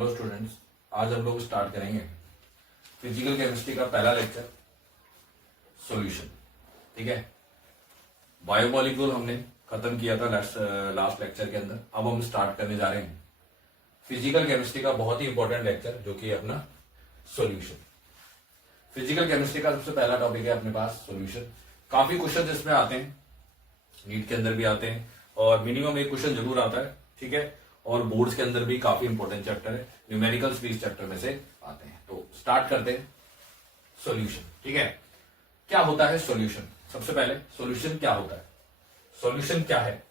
Hello students, आज हम लोग स्टार्ट करेंगे फिजिकल केमिस्ट्री का पहला लेक्चर सॉल्यूशन। ठीक है, बायोमॉलिक्यूल हमने खत्म किया था लास्ट लेक्चर के अंदर। अब हम स्टार्ट करने जा रहे हैं फिजिकल केमिस्ट्री का बहुत ही इंपॉर्टेंट लेक्चर, जो कि अपना सॉल्यूशन। फिजिकल केमिस्ट्री का सबसे पहला टॉपिक है अपने पास सॉल्यूशन। काफी क्वेश्चन इसमें आते हैं, नीट के अंदर भी आते हैं और मिनिमम एक क्वेश्चन जरूर आता है। ठीक है, और बोर्ड्स के अंदर भी काफी इंपॉर्टेंट चैप्टर है, न्यूमेरिकल्स भी इस चैप्टर में से आते हैं। तो स्टार्ट करते हैं सॉल्यूशन। ठीक है, क्या होता है सॉल्यूशन? सबसे पहले सॉल्यूशन क्या होता है? सॉल्यूशन क्या है?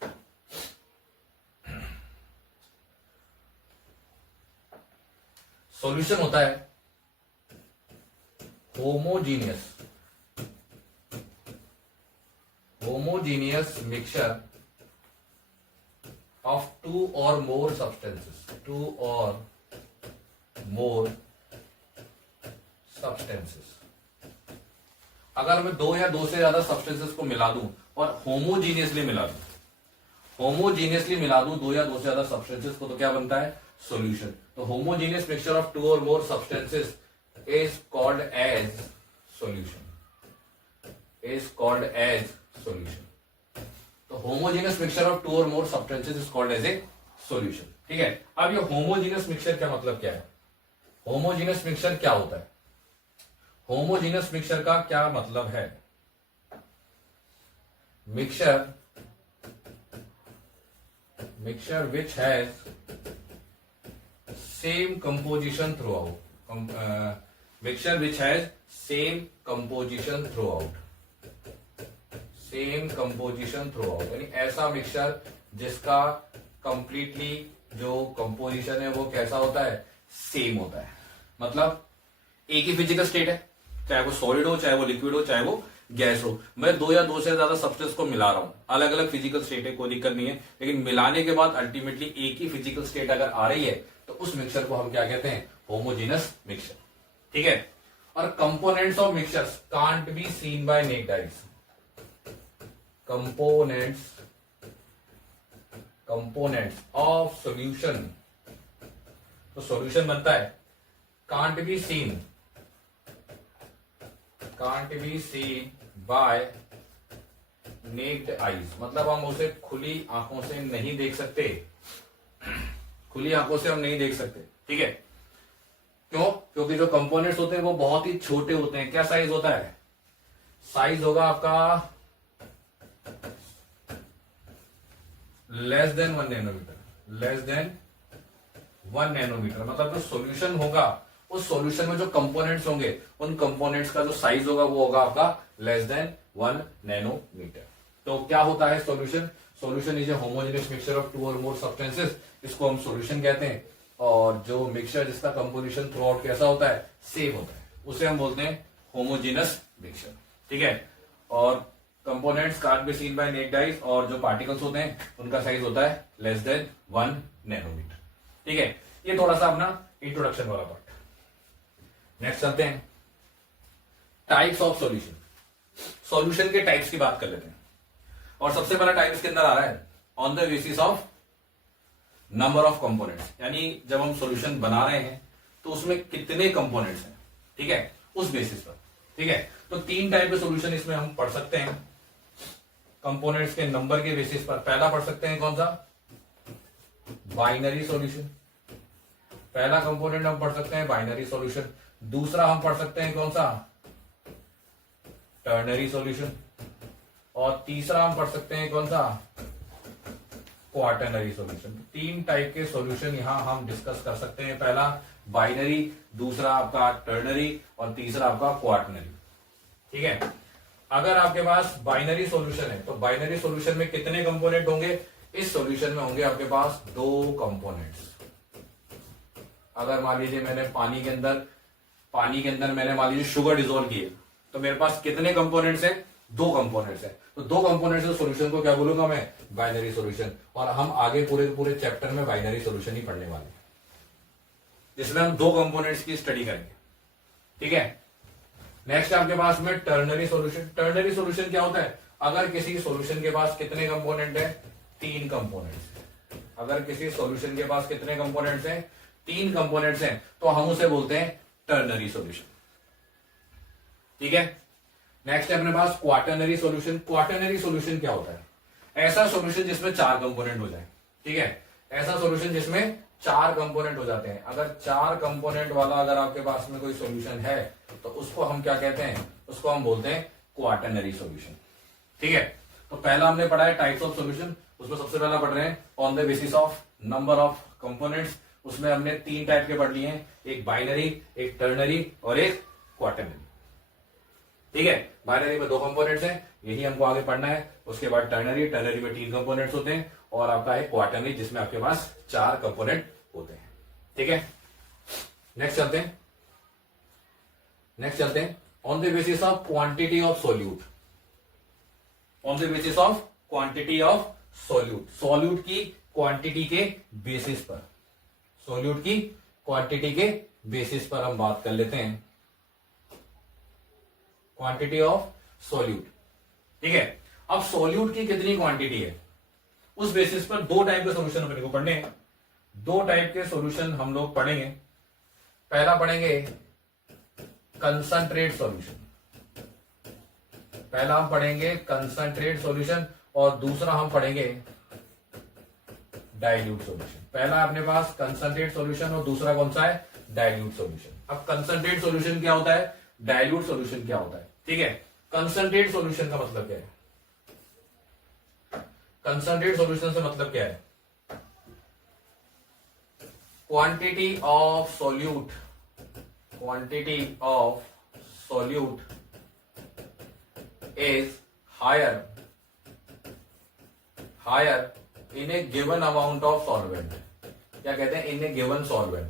सॉल्यूशन होता है homogeneous mixture of two or more substances, अगर मैं दो या दो से ज्यादा सब्सटेंसेस को मिला दूं और होमोजीनियसली मिला दूं दो या दो से ज्यादा सब्सटेंसेस को, तो क्या बनता है? सॉल्यूशन। तो homogeneous mixture of two or more substances is called as solution. तो homogeneous mixture of two or more substances is called as a solution. ठीक है, अब ये होमोजेनियस मिक्सचर का मतलब क्या है? होमोजेनियस मिक्सचर क्या होता है? होमोजेनियस मिक्सचर का क्या मतलब है? Mixture which has same composition through out, mixture which has same composition through out, यानी ऐसा मिक्सचर जिसका कंप्लीटली जो कंपोजिशन है वो कैसा होता है? सेम होता है। मतलब एक ही फिजिकल स्टेट है, चाहे वो सॉलिड हो, चाहे वो लिक्विड हो, चाहे वो गैस हो। मैं दो या दो से ज्यादा सब्सटेंस को मिला रहा हूं, अलग अलग फिजिकल स्टेट है, कोई दिक्कत नहीं है, लेकिन मिलाने के बाद अल्टीमेटली एक ही फिजिकल स्टेट अगर आ रही है तो उस मिक्सचर को हम क्या कहते हैं? Homogeneous mixture. ठीक है, और components of mixtures can't be seen by naked eyes. Components of solution, तो सॉल्यूशन बनता है can't be seen by naked eyes. मतलब हम उसे खुली आंखों से नहीं देख सकते, ठीक है। क्यों? क्योंकि जो कंपोनेंट्स होते हैं वो बहुत ही छोटे होते हैं। क्या साइज होता है? साइज होगा आपका लेस देन 1 नैनोमीटर। मतलब जो सॉल्यूशन होगा, उस सॉल्यूशन में जो कंपोनेंट्स होंगे, उन कंपोनेंट्स का जो साइज होगा वो होगा आपका लेस देन 1 नैनोमीटर। तो क्या होता है solution? Solution is a homogeneous mixture of two or more substances, इसको हम सॉल्यूशन कहते हैं। और जो मिक्सचर जिसका कंपोजिशन थ्रू आउट कैसा होता है? सेम होता है, उसे हम बोलते हैं होमोजेनस मिक्सचर। ठीक है, और components can't be seen by naked eyes, और जो पार्टिकल्स होते हैं उनका साइज होता है लेस देन 1 नैनोमीटर। ठीक है, ये थोड़ा सा अपना इंट्रोडक्शन वाला पार्ट। नेक्स्ट चलते हैं टाइप्स ऑफ सॉल्यूशन। सॉल्यूशन के टाइप्स की बात कर लेते हैं, और सबसे पहला टाइप इसके अंदर आ रहा है on the basis of number of components. यानी जब हम सॉल्यूशन बना रहे हैं तो उसमें कितने कंपोनेंट्स हैं, ठीक है, उस बेसिस पर। ठीक है, तो तीन टाइप के सॉल्यूशन इसमें हम पढ़ सकते हैं कंपोनेंट्स के नंबर के बेसिस पर। पहला पढ़ सकते हैं कौन सा? Binary solution. पहला कंपोनेंट हम पढ़ सकते हैं बाइनरी सॉल्यूशन। दूसरा हम पढ़ सकते हैं कौन सा? Ternary solution. और तीसरा हम पढ़ सकते हैं कौन सा? Quaternary solution. तीन टाइप के सॉल्यूशन यहां हम डिस्कस कर सकते हैं। पहला बाइनरी, दूसरा आपका टर्नरी, और तीसरा आपका क्वाटरनरी। ठीक है, अगर आपके पास बाइनरी सॉल्यूशन है तो बाइनरी सॉल्यूशन में कितने कंपोनेंट होंगे? इस सॉल्यूशन में होंगे आपके पास 2 कंपोनेंट्स। अगर मान लीजिए मैंने पानी के अंदर मैंने मान लीजिए शुगर डिसॉल्व की है, तो मेरे पास कितने कंपोनेंट्स हैं? 2 कंपोनेंट्स हैं। तो 2 कंपोनेंट्स के सॉल्यूशन को क्या बोलूंगा मैं? Binary solution. और हम आगे पूरे चैप्टर में बाइनरी सॉल्यूशन ही पढ़ने वाले हैं, जिसमें हम 2 कंपोनेंट्स की स्टडी करेंगे। ठीक है, नेक्स्ट आपके पास में टर्नरी सॉल्यूशन। टर्नरी सॉल्यूशन क्या होता है? अगर किसी सॉल्यूशन के पास कितने कंपोनेंट है? 3 कंपोनेंट्स। अगर किसी सॉल्यूशन के पास कितने कंपोनेंट्स हैं? 3 कंपोनेंट्स हैं तो हम उसे बोलते हैं टर्नरी सॉल्यूशन। ठीक है, नेक्स्ट है अपने पास क्वाटरनरी सॉल्यूशन। क्वाटरनरी सॉल्यूशन क्या होता है? ऐसा सॉल्यूशन जिसमें 4 कंपोनेंट हो जाए। ठीक है, ऐसा सॉल्यूशन जिसमें 4 कंपोनेंट हो जाते हैं। अगर 4 कंपोनेंट वाला अगर आपके पास में कोई सॉल्यूशन है तो उसको हम क्या कहते हैं? उसको हम बोलते हैं क्वाटरनरी सॉल्यूशन। ठीक है, तो पहला हमने पढ़ा है टाइप्स ऑफ सॉल्यूशन। उसमें सबसे पहला पढ़ रहे हैं on the basis of number of components. उसमें हमने 3 टाइप के पढ़ लिए हैं, एक बाइनरी, एक टर्नरी और एक क्वाटरनरी। ठीक है, बाइनरी में 2 कंपोनेंट्स हैं, यही हमको आगे पढ़ना है। उसके बाद टर्नरी, टर्नरी में 3 कंपोनेंट्स होते हैं और आपका है क्वाटरनरी जिसमें आपके पास 4 कंपोनेंट होते हैं। ठीक है, नेक्स्ट चलते हैं on the basis of quantity of solute. On the basis of quantity of solute, solute की क्वांटिटी के बेसिस पर, सोल्यूट की क्वांटिटी के बेसिस पर हम बात कर लेते हैं क्वांटिटी ऑफ सोल्यूट। ठीक है, अब सोल्यूट की कितनी क्वांटिटी है उस बेसिस पर 2 टाइप के सॉल्यूशन अपने को पढ़ने हैं। 2 टाइप के सॉल्यूशन हम लोग पढ़ेंगे। पहला पढ़ेंगे कंसंट्रेट सॉल्यूशन, पहला हम पढ़ेंगे कंसंट्रेट सॉल्यूशन और दूसरा हम पढ़ेंगे डाइल्यूट सॉल्यूशन। पहला अपने पास कंसंट्रेट सॉल्यूशन और दूसरा कौन सा है? Dilute solution. अब कंसंट्रेट सॉल्यूशन क्या होता है, डाइल्यूट सॉल्यूशन क्या होता है? ठीक है, कंसंट्रेट सॉल्यूशन का मतलब क्या है? कंसंट्रेट सॉल्यूशन से मतलब क्या है? Quantity of solute, quantity of solute is higher in a given amount of solvent। क्या कहते हैं? in a given solvent।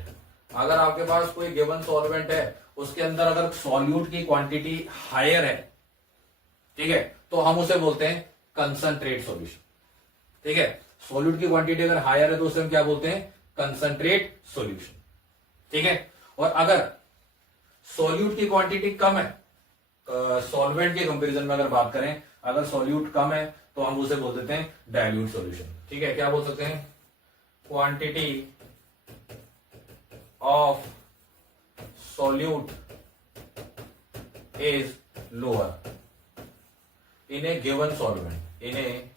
अगर आपके पास कोई गिवन सॉल्वेंट है, उसके अंदर अगर सॉल्यूट की क्वांटिटी हायर है, ठीक है, तो हम उसे बोलते हैं कंसंट्रेट सॉल्यूशन। ठीक है, सॉल्यूट की क्वांटिटी अगर हायर है तो उसे हम क्या बोलते हैं? Concentrate solution. ठीक है, और अगर सॉल्यूट की क्वांटिटी कम है, सॉल्वेंट के कंपैरिजन में अगर बात करें, अगर सॉल्यूट कम है तो हम उसे बोल देते हैं डाइल्यूट सॉल्यूशन। ठीक है, क्या बोल सकते हैं? Quantity of solute is lower in A given solvent, in A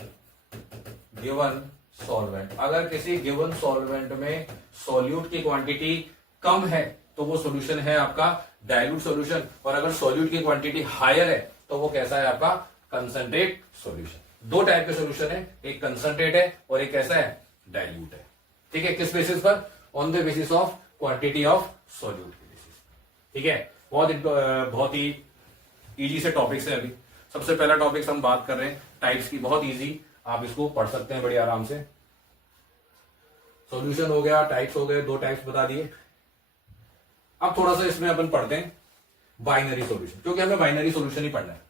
given solvent. अगर किसी गिवन सॉल्वेंट में सॉल्यूट की क्वांटिटी कम है तो वो सॉल्यूशन है आपका डाइल्यूट सॉल्यूशन, और अगर सॉल्यूट की क्वांटिटी हायर है तो वो कैसा है? आपका कंसंट्रेट सॉल्यूशन। 2 टाइप के सॉल्यूशन है, एक कंसंट्रेट है और एक कैसा है? डाइल्यूट है। ठीक है, किस बेसिस पर? On the basis of quantity of solute के बेसिस पर। ठीक है, बहुत ही इजी से टॉपिक्स है। अभी सबसे पहला टॉपिक्स हम बात कर रहे हैं टाइप्स की, बहुत इजी, आप इसको पढ़ सकते हैं बड़े आराम से। सॉल्यूशन हो गया, टाइप्स हो गए, 2 टाइप्स बता दिए। अब थोड़ा सा इसमें अपन पढ़ते हैं बाइनरी सॉल्यूशन, क्योंकि हमें बाइनरी सॉल्यूशन ही पढ़ना है।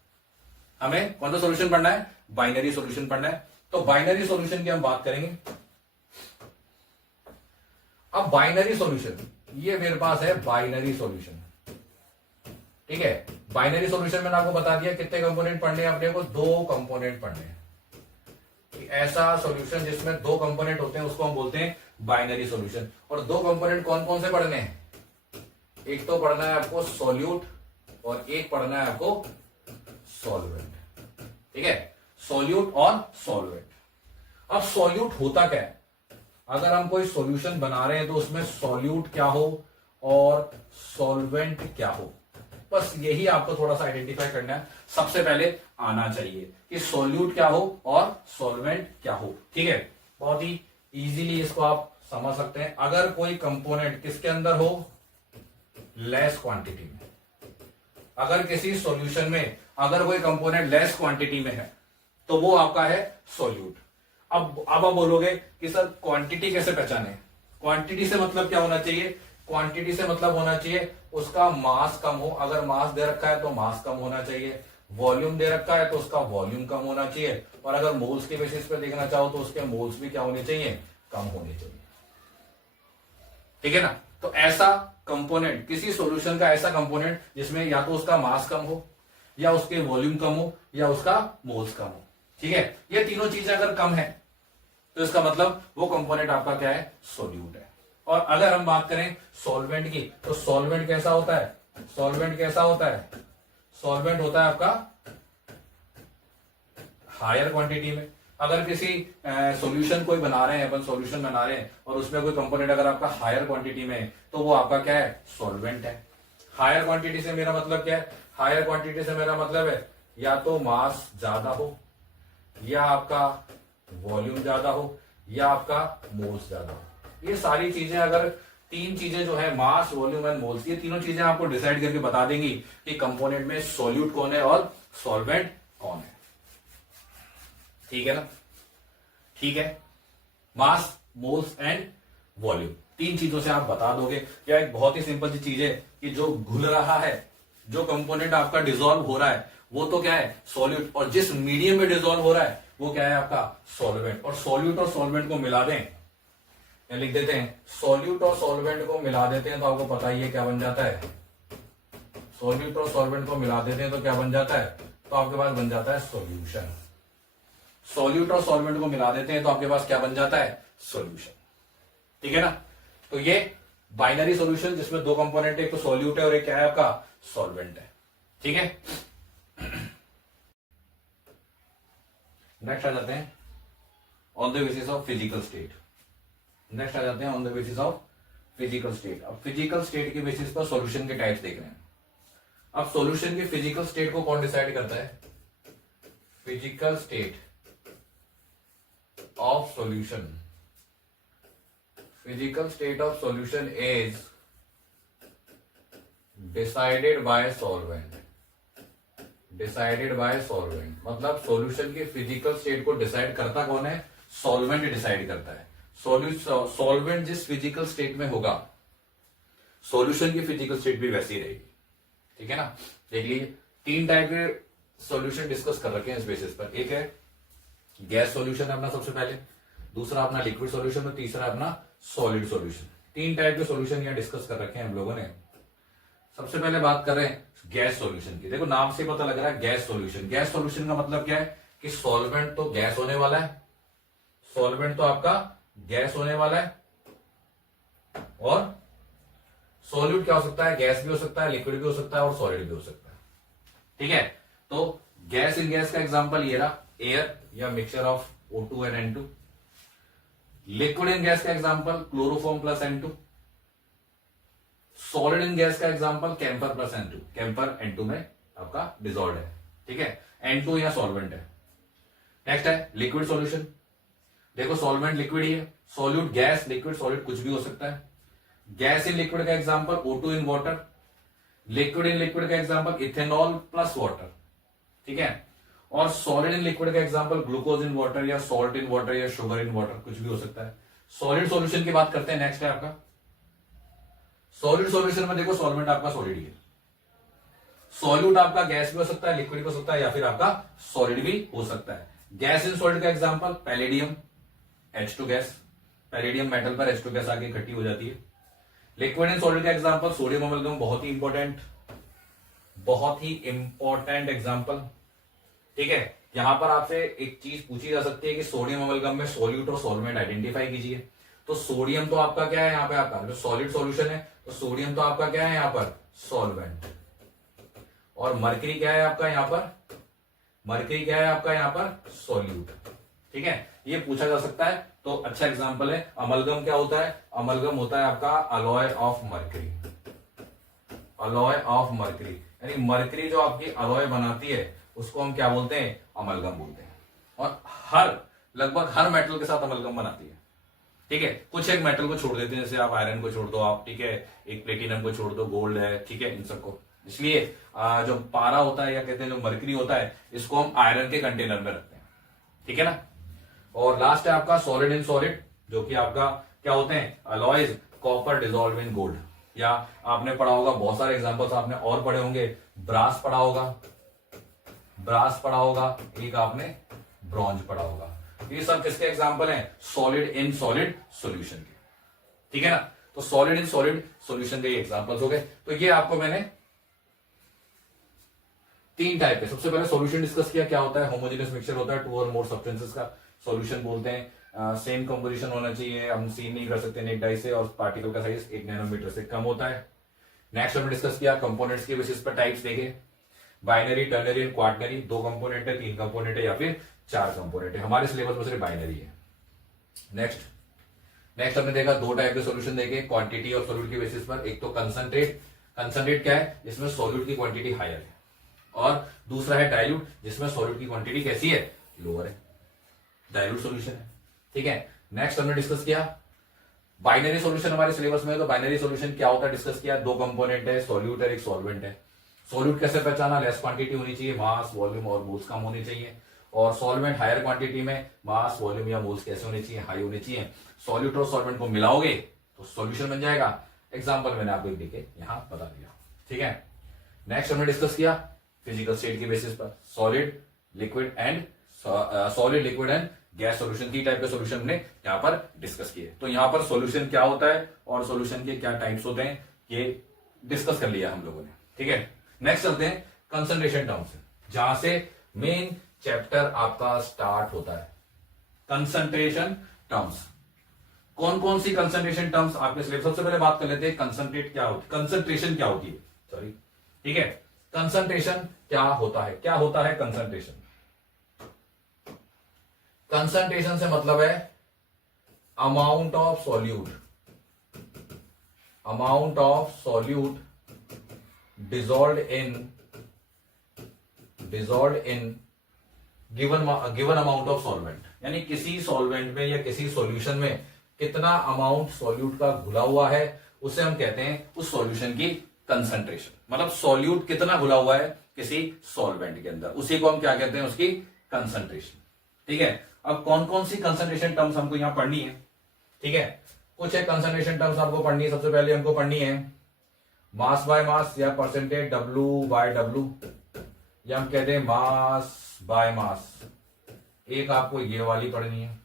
हमें कौन सा सॉल्यूशन पढ़ना है? बाइनरी सॉल्यूशन पढ़ना है। तो बाइनरी सॉल्यूशन की हम बात करेंगे। अब बाइनरी सॉल्यूशन, ये मेरे पास है बाइनरी सॉल्यूशन। ठीक है, बाइनरी सॉल्यूशन मैंने आपको बता दिया कितने कंपोनेंट पढ़ने हैं अपने को? 2 कंपोनेंट पढ़ने हैं। ऐसा सॉल्यूशन जिसमें 2 कंपोनेंट होते हैं उसको हम बोलते हैं बाइनरी सॉल्यूशन। और 2 कंपोनेंट कौन कौन से पढ़ने हैं? एक तो पढ़ना है आपको सॉल्यूट और एक पढ़ना है आपको सॉल्वेंट। ठीक है, सॉल्यूट और सॉल्वेंट। अब सॉल्यूट होता क्या है? अगर हम कोई सॉल्यूशन बना रहे हैं तो उसमें सॉल्यूट क्या हो और सॉल्वेंट क्या हो, बस यही आपको थोड़ा सा आइडेंटिफाई करना है। सबसे पहले आना चाहिए कि सॉल्यूट क्या हो और सॉल्वेंट क्या हो। ठीक है, बहुत ही इजीली इसको आप समझ सकते हैं। अगर कोई कंपोनेंट किसके अंदर हो? लेस क्वांटिटी में। अगर किसी सॉल्यूशन में अगर कोई कंपोनेंट लेस क्वांटिटी में है तो वो आपका है सॉल्यूट। अब आप बोलोगे कि सर क्वांटिटी कैसे पहचाने? क्वांटिटी से मतलब क्या होना चाहिए? क्वांटिटी से मतलब होना चाहिए उसका मास कम हो। अगर मास दे रखा है तो मास कम होना चाहिए, वॉल्यूम दे रखा है तो उसका वॉल्यूम कम होना चाहिए, और अगर मोल्स के बेसिस पे देखना चाहो तो उसके मोल्स भी क्या होने चाहिए? कम होने चाहिए। ठीक है ना? तो ऐसा कंपोनेंट, किसी सॉल्यूशन का ऐसा कंपोनेंट जिसमें या तो उसका मास कम हो, या उसके वॉल्यूम कम हो, या उसका मोल्स कम हो। ठीक है, ये तीनों चीजें अगर कम है तो इसका मतलब वो कंपोनेंट आपका क्या है? सॉल्यूट है। और अगर हम बात करें सॉल्वेंट की, तो सॉल्वेंट कैसा होता है, सॉल्वेंट कैसा होता है, सॉल्वेंट होता है आपका हायर क्वांटिटी में। अगर किसी सॉल्यूशन कोई बना रहे हैं, अपन सॉल्यूशन बना रहे हैं और उसमें कोई कंपोनेंट अगर आपका हायर क्वांटिटी में है तो वो आपका क्या है, सॉल्वेंट है। हायर क्वांटिटी से मेरा मतलब क्या है, हायर क्वांटिटी से मेरा मतलब है या तो मास ज्यादा हो, या आपका वॉल्यूम ज्यादा हो, या आपका मोल्स ज्यादा हो। ये सारी चीजें, अगर तीन चीजें जो है मास, वॉल्यूम एंड मोल्स, ये तीनों चीजें आपको डिसाइड करके बता देंगी कि कंपोनेंट में सॉल्यूट कौन है और सॉल्वेंट कौन है। ठीक है ना, ठीक है। मास, मोल्स एंड वॉल्यूम, तीन चीजों से आप बता दोगे। क्या एक बहुत ही सिंपल सी चीज है कि जो घुल रहा है, जो कंपोनेंट आपका डिसॉल्व हो रहा है वो तो क्या है, सॉल्यूट, और जिस मीडियम में डिसॉल्व हो रहा है वो क्या है आपका सॉल्वेंट। और सॉल्यूट और सॉल्वेंट को मिला दें, या लिख देते हैं सॉल्यूट और सॉल्वेंट को मिला देते हैं तो आपको पता ही है क्या बन जाता है, सॉल्यूट और सॉल्वेंट को मिला देते हैं तो क्या बन जाता है, तो आपके पास बन जाता है सॉल्यूशन। सॉल्यूट और सॉल्वेंट को मिला देते हैं तो आपके पास क्या बन जाता है, सॉल्यूशन। ठीक है ना, तो ये बाइनरी सॉल्यूशन जिसमें दो कंपोनेंट है, एक तो सॉल्यूट है और एक क्या है आपका सॉल्वेंट है। ठीक है, नेक्स्ट आ जाते हैं on the basis of physical state. Next आ जाते हैं on the basis of physical state. अब फिजिकल स्टेट के बेसिस पर सॉल्यूशन के टाइप्स देख रहे हैं। अब सॉल्यूशन की फिजिकल स्टेट को कौन डिसाइड करता है, physical state of solution, physical state of solution is decided by solvent, decided by solvent. मतलब सॉल्यूशन की फिजिकल स्टेट को डिसाइड करता कौन है, सॉल्वेंट डिसाइड करता है। सॉल्वेंट जिस फिजिकल स्टेट में होगा सॉल्यूशन की फिजिकल स्टेट भी वैसी रहेगी। ठीक है ना, देख लीजिए तीन टाइप के सॉल्यूशन डिस्कस कर रखे हैं इस बेसिस पर। एक है गैस सॉल्यूशन है अपना सबसे पहले, दूसरा अपना लिक्विड सॉल्यूशन और तीसरा अपना सॉलिड सॉल्यूशन। तीन टाइप के सॉल्यूशन यहां डिस्कस कर रखे हैं हम लोगों ने। सबसे पहले बात कर रहे हैं गैस सॉल्यूशन की। देखो नाम से पता लग रहा है गैस सॉल्यूशन। गैस सॉल्यूशन का मतलब क्या है कि सॉल्वेंट तो गैस होने वाला है, सॉल्वेंट तो आपका गैस होने वाला है, और सॉल्यूट क्या हो सकता है, गैस भी हो सकता है, लिक्विड भी हो सकता है और सॉलिड भी हो सकता है। ठीक है, तो गैस इन गैस का एग्जांपल ये रहा, एयर या mixture of O2 and N2। Liquid in gas का example chloroform plus N2। Solid in gas का example camphor plus N2। Camphor N2 में आपका डिसॉल्व है। ठीक है, N2 या सॉल्वेंट है। नेक्स्ट है लिक्विड सॉल्यूशन। देखो सॉल्वेंट लिक्विड ही है, सॉल्यूट गैस, लिक्विड सॉलिड कुछ भी हो सकता है। गैस इन लिक्विड का example O2 in water, liquid in liquid का एग्जांपल इथेनॉल प्लस वाटर। ठीक है, और सॉलिड इन लिक्विड का एग्जांपल ग्लूकोज इन वाटर या सॉल्ट इन वाटर या शुगर इन वाटर, कुछ भी हो सकता है। सॉलिड सॉल्यूशन की बात करते हैं। नेक्स्ट है आपका सॉलिड सॉल्यूशन में देखो सॉल्वेंट आपका सॉलिड ही है, सॉल्यूट आपका गैस भी हो सकता है, लिक्विड भी हो सकता है, या फिर आपका सॉलिड भी हो सकता है। गैस इन सॉलिड का example palladium H2 gas, palladium metal पर H2 गैस आके इकट्ठी हो जाती है। लिक्विड इन सॉलिड का एग्जांपल सोडियम अमलगम, बहुत ही इंपॉर्टेंट, बहुत ही इंपॉर्टेंट एग्जांपल। ठीक है, यहां पर आपसे एक चीज पूछी जा सकती है कि सोडियम अमलगम में सॉल्यूट और सॉल्वेंट आइडेंटिफाई कीजिए। तो सोडियम तो आपका क्या है, यहां पे आपका जो सॉलिड सॉल्यूशन है, तो सोडियम तो आपका क्या है यहां पर सॉल्वेंट, और मरकरी क्या है आपका यहां पर, मरकरी क्या है आपका यहां पर सॉल्यूट। ठीक है, ये पूछा जा सकता है, तो अच्छा एग्जांपल है। अमलगम क्या होता है, अमलगम होता है आपका alloy of mercury, alloy of mercury, यानी मरकरी जो आपकी अलॉय बनाती है उसको हम क्या बोलते हैं, अमलगम बोलते हैं। और लगभग हर मेटल के साथ अमलगम बनाती है। ठीक है, कुछ एक मेटल को छोड़ देते हैं, जैसे आप आयरन को छोड़ दो आप, ठीक है, एक प्लेटिनम को छोड़ दो, गोल्ड है, ठीक है, इन सबको। इसलिए जो पारा होता है या कहते हैं जो मरकरी होता है, इसको हम आयरन के कंटेनर में रखते हैं। ठीक है ना, और लास्ट है आपका सॉलिड इन सॉलिड, जो कि आपका क्या होते हैं, alloys copper dissolve in gold, या आपने पढ़ा होगा बहुत सारे एग्जांपल्स आपने और पढ़े होंगे, ब्रास पढ़ा होगा, ब्रास पढ़ा होगा, एक आपने ब्रॉन्ज पढ़ा होगा। ये सब किसके एग्जांपल हैं, सॉलिड इन सॉलिड सॉल्यूशन के। ठीक है ना, तो सॉलिड इन सॉलिड सॉल्यूशन के ये एग्जांपल्स हो गए। तो ये आपको मैंने तीन टाइप है। सबसे पहले सॉल्यूशन डिस्कस किया, क्या होता है, होमोजेनियस मिक्सचर होता है, टू और मोर सब्सटेंसेस का सॉल्यूशन बोलते हैं। सेम कंपोजिशन होना चाहिए, हम सीन नहीं कर सकते नेट डाई से, और पार्टिकल का साइज 1 नैनोमीटर से कम होता है। नेक्स्ट हमने डिस्कस किया कंपोनेंट्स के बेसिस पर टाइप्स देखे, binary, ternary and quaternary, 2 component है, 3 कंपोनेंट है या फिर 4 कंपोनेंट है। हमारे सिलेबस में सिर्फ बाइनरी है। नेक्स्ट हमने देखा 2 टाइप के सॉल्यूशन देखे क्वांटिटी और सॉल्यूट के बेसिस पर। एक तो कंसंट्रेट, कंसंट्रेट क्या है, जिसमें सॉल्यूट की क्वांटिटी हायर है, और दूसरा है डाइल्यूट, जिसमें सॉल्यूट की क्वांटिटी कैसी है, लोअर है, डाइल्यूट सॉल्यूशन है। ठीक है, नेक्स्ट हमने डिस्कस किया बाइनरी सॉल्यूशन। हमारे सिलेबस में तो बाइनरी सॉल्यूशन क्या होता है डिस्कस किया। 2 कंपोनेंट है, सॉल्यूट है, एक सॉल्वेंट है। सॉल्यूट कैसे पहचाना, लेस क्वांटिटी होनी चाहिए, मास, वॉल्यूम और मोल्स कम होनी चाहिए, और सॉल्वेंट हायर क्वांटिटी में मास, वॉल्यूम या मोल्स कैसे होने चाहिए, हाई होने चाहिए। सॉल्यूट और सॉल्वेंट को मिलाओगे तो सॉल्यूशन बन जाएगा। एग्जांपल मैंने आपको एक देके यहां बता दिया। ठीक है, नेक्स्ट हमने डिस्कस किया फिजिकल स्टेट के बेसिस पर solid, liquid and gas solution, 3 type के सॉल्यूशन हमने यहां पर डिस्कस किए। तो यहां पर सॉल्यूशन क्या होता है और सॉल्यूशन के क्या टाइप्स होते हैं ये डिस्कस कर लिया हम लोगों ने। ठीक है, नेक्स्ट चलते हैं कंसंट्रेशन टर्म्स, जहां से मेन चैप्टर आपका स्टार्ट होता है। कंसंट्रेशन टर्म्स, कौन कौन सी कंसंट्रेशन टर्म्स आपके सिलेबस। सबसे पहले बात कर लेते हैं कंसंट्रेट क्या होती है, कंसंट्रेशन क्या होती है, सॉरी। ठीक है, कंसंट्रेशन क्या होता है, क्या होता है कंसंट्रेशन। कंसंट्रेशन से मतलब है amount of solute, amount of solute dissolved in given amount of solvent, यानी किसी सॉल्वेंट में या किसी सॉल्यूशन में कितना अमाउंट सॉल्यूट का घुला हुआ है, उसे हम कहते हैं उस सॉल्यूशन की कंसंट्रेशन। मतलब सॉल्यूट कितना घुला हुआ है किसी सॉल्वेंट के अंदर, उसी को हम क्या कहते हैं, उसकी कंसंट्रेशन। ठीक है, अब कौन कौन सी कंसंट्रेशन टर्म्स हमको यहां पढ़नी है। ठीक है, कुछ एक कंसंट्रेशन टर्म्स आपको पढ़नी है। सबसे पहले हमको पढ़नी है मास बाय मास या परसेंटेज डब्ल्यू बाय डब्ल्यू, या हम कहते हैं मास बाय मास। एक आपको ये वाली पढ़नी है,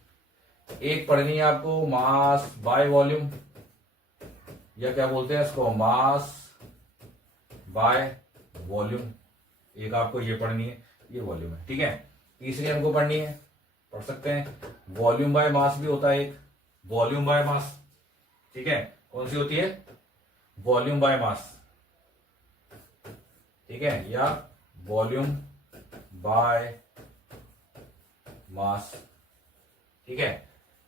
एक पढ़नी है आपको मास बाय वॉल्यूम, या क्या बोलते हैं इसको, मास बाय वॉल्यूम। एक आपको ये पढ़नी है, ये वॉल्यूम है। ठीक है, तीसरी हमको पढ़नी है, पढ़ सकते हैं वॉल्यूम बाय मास भी होता है एक, वॉल्यूम बाय मास। ठीक है, कौन सी होती है, वॉल्यूम बाय मास। ठीक है, या वॉल्यूम बाय मास। ठीक है,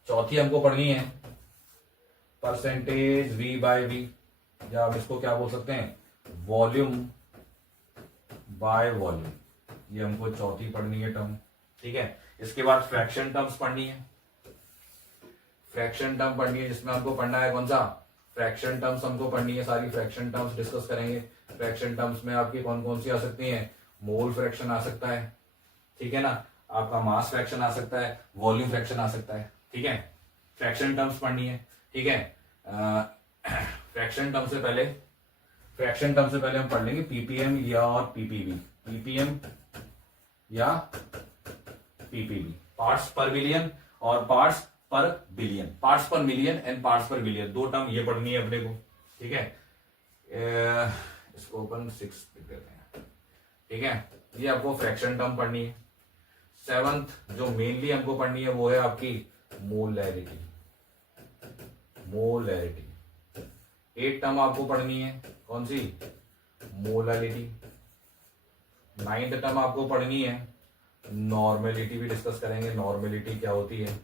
चौथी हमको पढ़नी है परसेंटेज वी बाय वी, या आप इसको क्या बोल सकते हैं, वॉल्यूम बाय वॉल्यूम। ये हमको चौथी पढ़नी है टर्म। ठीक है, इसके बाद फ्रैक्शन टर्म्स पढ़नी है, फ्रैक्शन टर्म पढ़नी है, जिसमें हमको पढ़ना है कौन सा, फ्रैक्शन टर्म्स हमको पढ़नी है। सारी फ्रैक्शन टर्म्स डिस्कस करेंगे। फ्रैक्शन टर्म्स में आपकी कौन कौन सी आ सकती हैं, मोल फ्रैक्शन आ सकता है, ठीक है ना, आपका मास फ्रैक्शन आ सकता है, वॉल्यूम फ्रैक्शन आ सकता है। ठीक है, फ्रैक्शन टर्म्स पढ़नी है। ठीक है, फ्रैक्शन टर्म से पहले हम पढ़ लेंगे पीपीएम या और पीपीवी, पीपीएम या पीपीवी, पार्ट्स पर बिलियन और पार्ट्स पर बिलियन, पार्ट्स पर मिलियन एंड पार्ट्स पर बिलियन, 2 टर्म ये पढ़नी है अपने को। ठीक है, इसको अपन 6 लिख देते हैं। ठीक है, ये आपको फ्रैक्शन टर्म पढ़नी है। 7th जो मेनली हमको पढ़नी है वो है आपकी मोलैरिटी, मोलैरिटी। 8 टर्म आपको पढ़नी है, कौन सी, मोलैलिटी। 9th टर्म आपको पढ़नी है नॉर्मेलिटी, भी डिस्कस करेंगे नॉर्मेलिटी क्या होती है,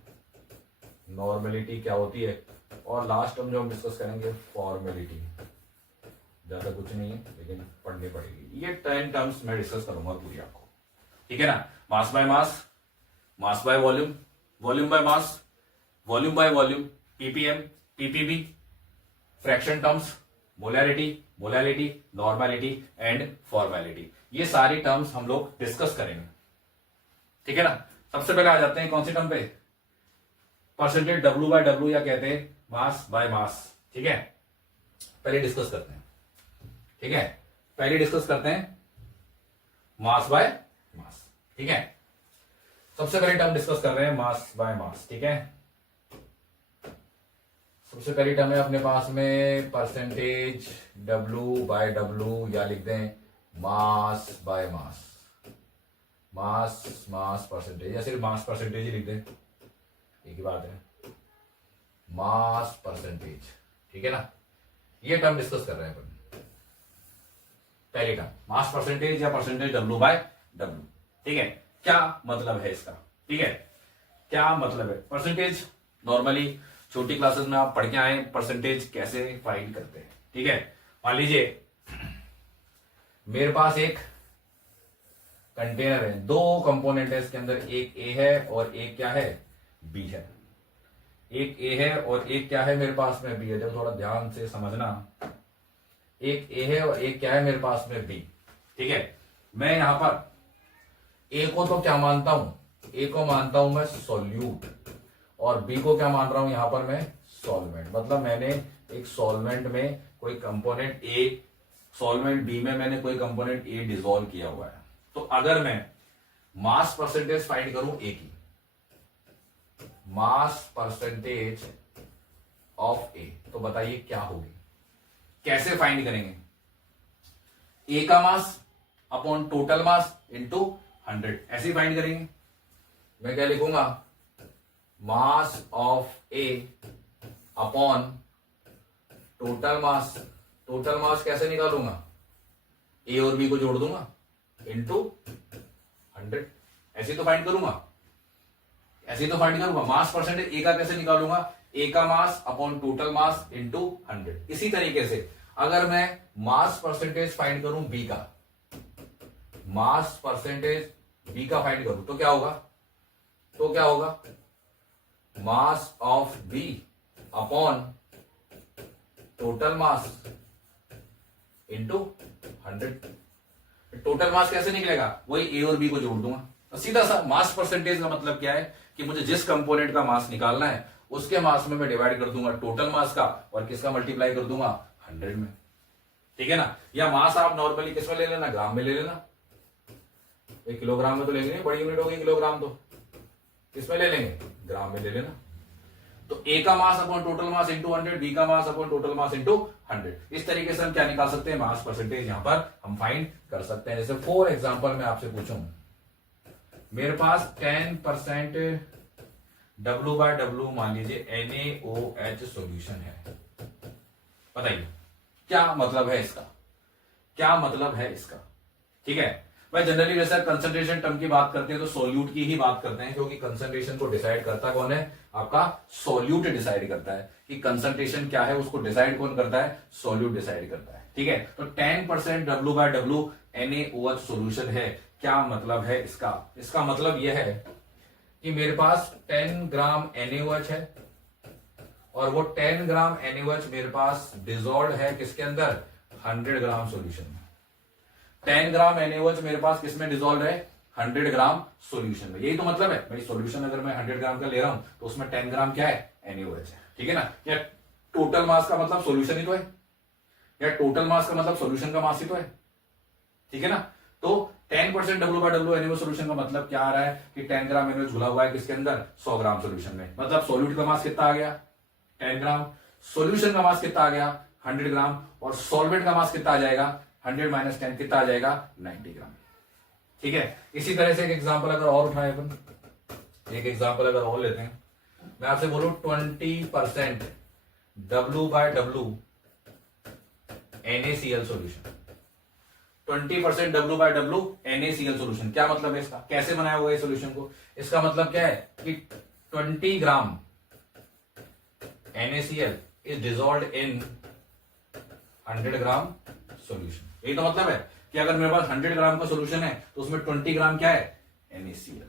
नॉर्मेलिटी क्या होती है। और लास्ट टर्म जो हम डिस्कस करेंगे फॉर्मेलिटी, ज्यादा कुछ नहीं है लेकिन पढ़नी पड़ेगी। ये 10 टर्म्स मैं डिस्कस करूंगा पूरी आपको। ठीक है ना, mass by mass, mass by volume, volume by mass, volume by volume, ppm, PPV, fraction terms, molarity, molality, normality and formality, ये सारी टर्म्स हम लोग डिस्कस करेंगे। ठीक है ना, सबसे पहले आ जाते हैं कौन सी टर्म पे, परसेंटेज डब्ल्यू बाय डब्ल्यू, या कहते हैं मास बाय मास। ठीक है, पहले डिस्कस करते हैं। ठीक है, पहले डिस्कस करते हैं मास बाय मास। ठीक है, सबसे पहले टर्म डिस्कस कर रहे हैं मास बाय मास। ठीक है, सबसे पहली टर्म है अपने पास में परसेंटेज डब्ल्यू बाय डब्ल्यू, या लिख दें mass by mass, mass mass percentage, या सिर्फ मास परसेंटेज ही लिख दें। एक ही बात है, मास परसेंटेज, ठीक है ना। ये टर्म डिस्कस कर रहे हैं अपन, पहली टर्म मास परसेंटेज या परसेंटेज डब्ल्यू बाय डब्ल्यू, ठीक है। क्या मतलब है इसका, ठीक है, क्या मतलब है परसेंटेज। नॉर्मली छोटी क्लासेस में आप पढ़ के आए परसेंटेज कैसे फाइंड करते हैं, ठीक है। मान लीजिए मेरे पास एक कंटेनर है, दो कंपोनेंट है इसके अंदर, एक ए है और एक क्या है, बी है। एक ए है और एक क्या है मेरे पास में, बी है। जब थोड़ा ध्यान से समझना, एक ए है और एक क्या है मेरे पास में, बी, ठीक है। मैं यहां पर ए को तो क्या मानता हूं, ए को मानता हूं मैं सॉल्यूट, और बी को क्या मान रहा हूं यहां पर मैं, सॉल्वेंट। मतलब मैंने एक सॉल्वेंट में कोई कंपोनेंट ए, सॉल्वेंट बी में मैंने कोई कंपोनेंट ए डिसॉल्व किया हुआ है। तो अगर मैं मास परसेंटेज फाइंड करूं ए की, मास परसेंटेज ऑफ ए, तो बताइए क्या होगी, कैसे फाइंड करेंगे। ए का mass upon total mass into 100, ऐसे ही फाइंड करेंगे। मैं क्या लिखूंगा, mass of A upon total mass. Total mass कैसे निकालूंगा, ए और बी को जोड़ दूंगा इंटू 100, ऐसे तो फाइंड करूंगा, ऐसे तो फाइंड करूंगा। मास परसेंटेज ए का कैसे निकालूंगा, ए का mass upon total mass into 100। इसी तरीके से अगर मैं मास परसेंटेज फाइंड करूं बी का, मास परसेंटेज बी का फाइंड करूं तो क्या होगा, तो क्या होगा, mass of B upon total mass into 100। Total mass कैसे निकलेगा, वही ए और बी को जोड़ दूंगा। सीधा सा मास परसेंटेज का मतलब क्या है कि मुझे जिस कंपोनेंट का मास निकालना है उसके मास में मैं डिवाइड कर दूंगा टोटल मास का, और किसका मल्टीप्लाई कर दूंगा 100 में, ठीक है ना। या मास आप नॉर्मली किस में ले लेना, ग्राम में ले लेना। एक किलोग्राम में तो लेंगे नहीं, बड़ी यूनिट होगी किलोग्राम, तो किसमें ले लेंगे, ग्राम में ले लेना। तो ए का mass upon total mass into 100, B का mass upon total mass into 100। इस तरीके से हम क्या निकाल सकते हैं, मास परसेंटेज यहां पर हम फाइंड कर सकते हैं। जैसे फॉर एग्जांपल मैं आपसे पूछूं, मेरे पास 10% W बाय W मान लीजिए NaOH सॉल्यूशन है। बताइए क्या मतलब है इसका, क्या मतलब है इसका, ठीक है। भाई जनरली वैसे कंसंट्रेशन टर्म की बात करते हैं तो सोल्यूट की ही बात करते हैं, क्योंकि कंसंट्रेशन को डिसाइड करता कौन है, आपका सोल्यूट डिसाइड करता है कि कंसंट्रेशन क्या है, उसको डिसाइड कौन करता है, सोल्यूट डिसाइड करता है, ठीक है। तो 10% W by W NaOH solution है, क्या मतलब है इसका, इसका मतलब यह है कि मेरे पास 10 ग्राम NaOH है, और वो 10 ग्राम NaOH मेरे पास डिसॉल्व है किसके अंदर, 100 ग्राम सॉल्यूशन में। 10 ग्राम NaOH मेरे पास किसमें डिसॉल्व है, 100 ग्राम सॉल्यूशन में। यही तो मतलब है भाई, सॉल्यूशन अगर मैं 100 ग्राम का ले रहा हूं तो उसमें 10 ग्राम क्या है, NaOH है, ठीक है ना। या टोटल मास का मतलब सॉल्यूशन ही तो है, या टोटल मास का मतलब सॉल्यूशन का मास ही तो है, ठीक है ना। तो 10% W by W NaOH solution का मतलब क्या आ रहा है कि 10 ग्राम NaOH घुला हुआ है किसके अंदर, 100 ग्राम सॉल्यूशन में। मतलब सॉल्यूट का मास कितना आ गया, 10 ग्राम, सॉल्यूशन का मास कितना आ गया, 100 ग्राम, और सॉल्वेंट का मास कितना आ जाएगा, 100 माइनस 10 कितना आ जाएगा, 90 ग्राम, ठीक है। इसी तरह से एक एग्जांपल अगर और उठाए अपन, एक एग्जांपल अगर और लेते हैं, मैं आपसे बोलूं 20% W by W NaCl solution, 20% W by W NaCl solution, क्या मतलब है इसका, कैसे बनाया हुआ है सॉल्यूशन को। इसका मतलब क्या है कि 20 ग्राम NaCl is dissolved in 100 gram solution. यही तो मतलब है कि अगर मेरे पास 100 ग्राम का सॉल्यूशन है तो उसमें 20 ग्राम क्या है, NaCl।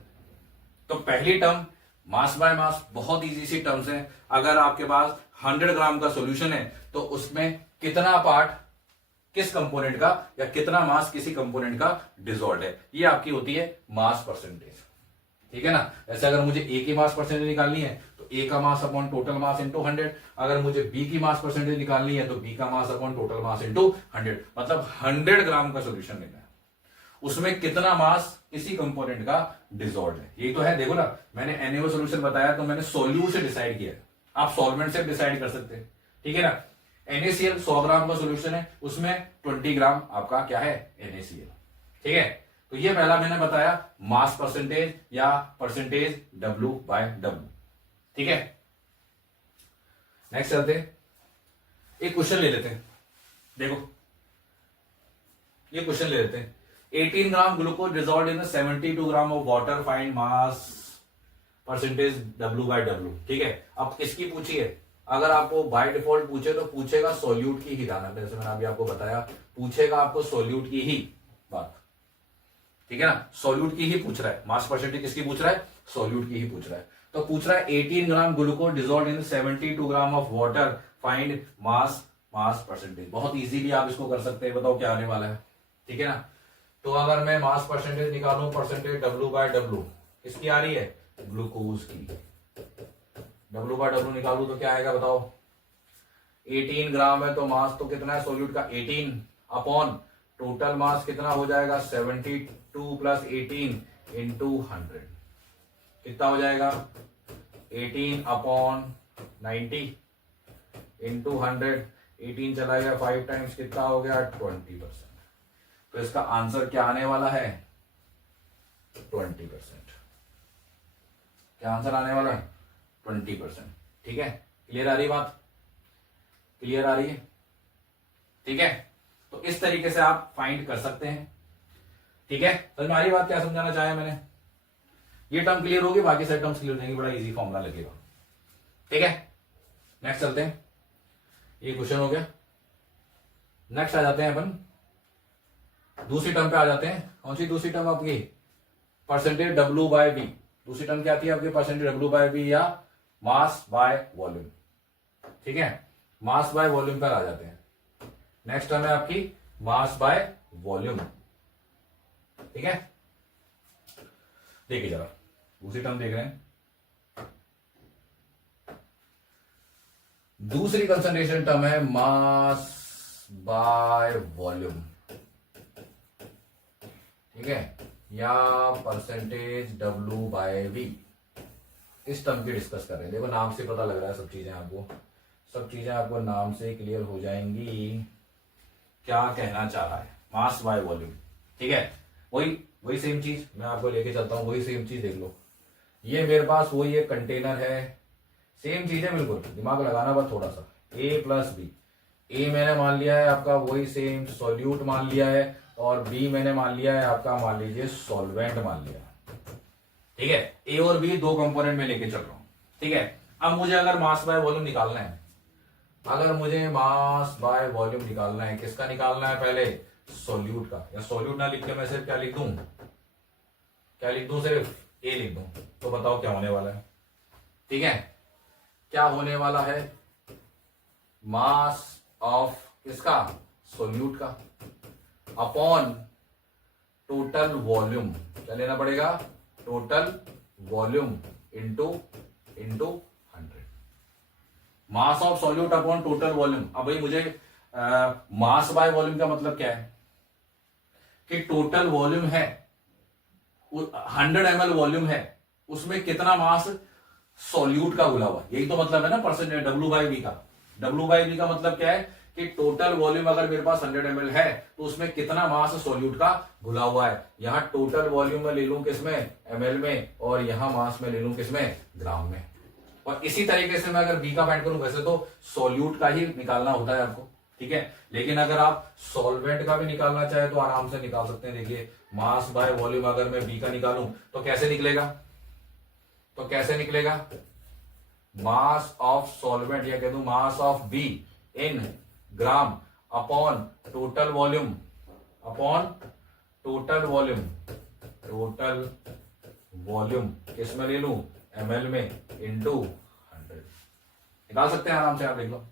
तो पहली टर्म मास बाय मास, बहुत इजी सी टर्म्स है। अगर आपके पास 100 ग्राम का सॉल्यूशन है तो उसमें कितना पार्ट किस कंपोनेंट का, या कितना मास किसी कंपोनेंट का डिसॉल्व है, ये आपकी होती है मास परसेंटेज, ठीक है ना। ऐसे अगर मुझे ए की मास परसेंटेज निकालनी है तो ए का mass upon total mass into 100, अगर मुझे बी की मास परसेंटेज निकालनी है तो बी का mass upon total mass into 100। मतलब 100 ग्राम का सॉल्यूशन लेना है, उसमें कितना मास किसी कंपोनेंट का डिसॉल्व है, यही तो है। देखो ना, मैंने NaOH सॉल्यूशन बताया तो मैंने सोल्यूट से डिसाइड किया, आप सॉल्वेंट से डिसाइड कर सकते हैं, ठीक है ना। NaCl 100 ग्राम का सॉल्यूशन है, उसमें 20 ग्राम आपका क्या है, NaCl, ठीक है। तो ये पहला मैंने बताया मास परसेंटेज या परसेंटेज W बाय W, ठीक है, नेक्स्ट चलते हैं, एक क्वेश्चन ले लेते हैं। देखो ये क्वेश्चन ले लेते हैं, 18 gram glucose dissolve in 72 gram of water, find mass percentage W/W। ठीक है, अब किसकी पूछी है? अगर आपको बाय डिफॉल्ट पूछे तो पूछेगा सोल्यूट की ही, ध्यान रखना, जैसे मैंने अभी आपको बताया, पूछेगा आपको सोल्यूट की ही बात। ठीक है ना, सोल्यूट की ही पूछ रहा है, मास परसेंटेज किसकी पूछ रहा है? सोल्यूट की ही पूछ रहा है। तो पूछ रहा है 18 gram glucose dissolve in 72 gram of water, find mass percentage. बहुत इजीली आप इसको कर सकते हैं, बताओ क्या आने वाला है। ठीक है ना, तो अगर मैं मास परसेंटेज निकालूं, परसेंटेज W/W किसकी आ रही है? ग्लूकोज की। W/W निकालूं तो क्या आएगा बताओ? 18 ग्राम है तो मास तो कितना है सोल्यूट का? 18 अपॉन टोटल मास कितना हो जाएगा? 72 प्लस 18 इंटू 100 कितना हो जाएगा? 18 अपॉन 90 इंटू 100, 18 चला गया 5 टाइम्स, कितना हो गया? 20%। तो इसका आंसर क्या आने वाला है? 20%। क्या आंसर आने वाला है? 20%। ठीक है, क्लियर आ रही बात? क्लियर आ रही है? ठीक है, तो इस तरीके से आप फाइंड कर सकते हैं। ठीक है, समझ में आ रही बात? क्या समझाना चाहे मैंने? ये टर्म क्लियर होगी, बाकी सारे टर्म्स क्लियर हो जाएंगे, बड़ा इजी फॉर्मूला लगेगा। ठीक है, नेक्स्ट चलते हैं, ये क्वेश्चन हो गया। नेक्स्ट आ जाते हैं अपन दूसरी टर्म पे आ जाते हैं। कौन सी दूसरी टर्म आपकी? Percentage W/V। दूसरी टर्म क्या आती है आपकी? परसेंटेज W/V या मास बाय वॉल्यूम। ठीक है, मास बाय वॉल्यूम पर आ जाते हैं। नेक्स्ट टर्म है आपकी मास बाय वॉल्यूम। ठीक है, देखिए जरा दूसरी टर्म देख रहे हैं, दूसरी कंसंट्रेशन टर्म है मास बाय वॉल्यूम। ठीक है, या परसेंटेज W/V। इस टर्म की डिस्कस कर रहे हैं। देखो नाम से पता लग रहा है, सब चीजें आपको नाम से क्लियर हो जाएंगी क्या कहना चाह रहा है मास बाय वॉल्यूम। ठीक है, वही सेम चीज मैं आपको लेके चलता हूं, वही सेम चीज देख लो। ये मेरे पास वही एक कंटेनर है, सेम चीज है बिल्कुल, दिमाग लगाना बस थोड़ा सा। A प्लस बी, ए मैंने मान लिया है आपका वही सेम सॉल्यूट मान लिया है, और बी मैंने मान लिया है आपका, मान लीजिए सॉल्वेंट मान लिया। ठीक है, ए और बी दो कंपोनेंट में लेके चल रहा हूं। ठीक है, अब मुझे अगर मास बाय वॉल्यूम निकालना है, अगर मुझे मास बाय वॉल्यूम निकालना है, किसका निकालना है? पहले सॉल्यूट का। या सॉल्यूट ना लिख के मैं सिर्फ क्या लिख दूं? सिर्फ ए लिख दूं, तो बताओ क्या होने वाला है? ठीक है, क्या होने वाला है? मास ऑफ किसका? सॉल्यूट का, अपॉन टोटल वॉल्यूम। क्या लेना पड़ेगा? Total volume into 100। Mass of solute upon total volume. अब भाई मुझे मास बाय वॉल्यूम का मतलब क्या है? कि टोटल वॉल्यूम है 100 ml वॉल्यूम है, उसमें कितना मास सॉल्यूट का घुला हुआ, यही तो मतलब है ना परसेंटेज W/V का। W/V का मतलब क्या है? कि टोटल वॉल्यूम अगर मेरे पास 100 ml है तो उसमें कितना मास सॉल्यूट का घुला हुआ है। यहां टोटल वॉल्यूम में ले लूं किसमें? ml में, और यहां मास में ले लूं किसमें? ग्राम में। और इसी तरीके से मैं अगर बी का फाइंड करूं, वैसे तो सॉल्यूट का ही निकालना होता है आपको। ठीक है, लेकिन अगर आप सॉल्वेंट का भी निकालना चाहे तो आराम से निकाल सकते हैं। देखिए मास बाय वॉल्यूम अगर मैं बी का निकालूं तो कैसे निकलेगा? मास ऑफ सॉल्वेंट, या कह दूं मास of be in gram upon total volume, total volume किसमें ले लूं? ml में इंटू 100। निकाल सकते हैं आराम से, आप देख लो।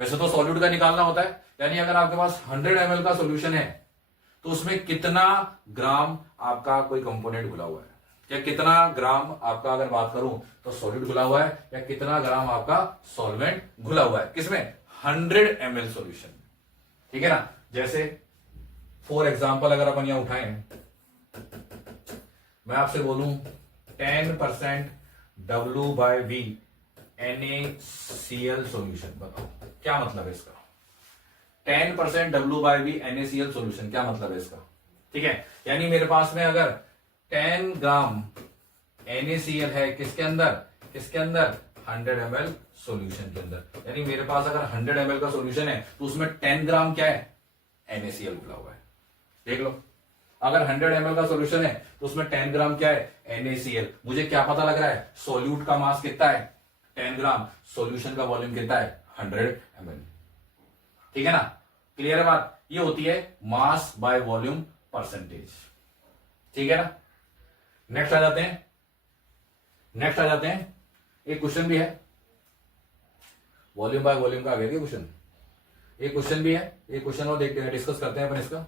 वैसे तो सॉल्यूट का निकालना होता है, यानी अगर आपके पास 100 ml का सॉल्यूशन है तो उसमें कितना ग्राम आपका कोई कंपोनेंट घुला हुआ है, या कितना ग्राम आपका, अगर बात करूं तो सॉल्यूट घुला हुआ है, या कितना ग्राम आपका सॉल्वेंट घुला हुआ है, किसमें? 100 ml सॉल्यूशन। ठीक है ना, जैसे फॉर एग्जांपल अगर अपन यहां उठाएं, मैं आपसे बोलूं 10% W/V NaCl सॉल्यूशन, बताओ क्या मतलब है इसका? 10% W/V NaCl सॉल्यूशन, क्या मतलब है इसका? ठीक है, यानी मेरे पास में अगर 10 ग्राम NaCl है किसके अंदर? किसके अंदर 100 ml सॉल्यूशन के अंदर। यानी मेरे पास अगर 100 ml का सॉल्यूशन है तो उसमें 10 ग्राम क्या है, NaCl घुला हुआ है। देख लो, अगर 100 ml का सॉल्यूशन है तो उसमें 10 ग्राम क्या है, NaCl। मुझे क्या पता लग रहा है, सॉल्यूट का मास कितना है 10 ग्राम, सॉल्यूशन का वॉल्यूम कितना है 100 ml। ठीक है ना, क्लियर है बात। ये होती है मास बाय वॉल्यूम परसेंटेज। ठीक है ना, नेक्स्ट आ जाते हैं, एक क्वेश्चन भी है वॉल्यूम बाय वॉल्यूम का। आ गया क्वेश्चन, एक क्वेश्चन भी है, एक क्वेश्चन और देखते हैं, डिस्कस करते हैं अपन इसका,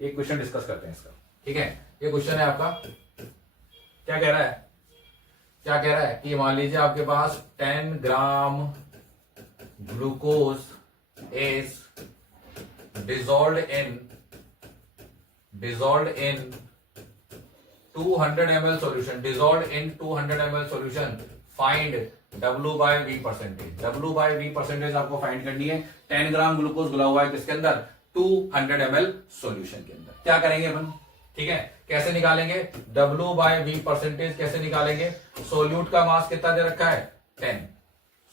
एक क्वेश्चन डिस्कस करते हैं इसका। ठीक है, ये क्वेश्चन है आपका, क्या कह रहा है कि मान लीजिए आपके पास 10 gram glucose is dissolved in 200 ml solution, dissolved in 200 ml solution, find W by V percentage। W by V percentage आपको फाइंड करनी है। 10 ग्राम ग्लूकोज घुला हुआ है किसके अंदर, 200 ml सॉल्यूशन के अंदर। क्या करेंगे अपन, ठीक है, कैसे निकालेंगे W by V परसेंटेज, कैसे निकालेंगे। सोल्यूट का मास कितना दे रखा है 10,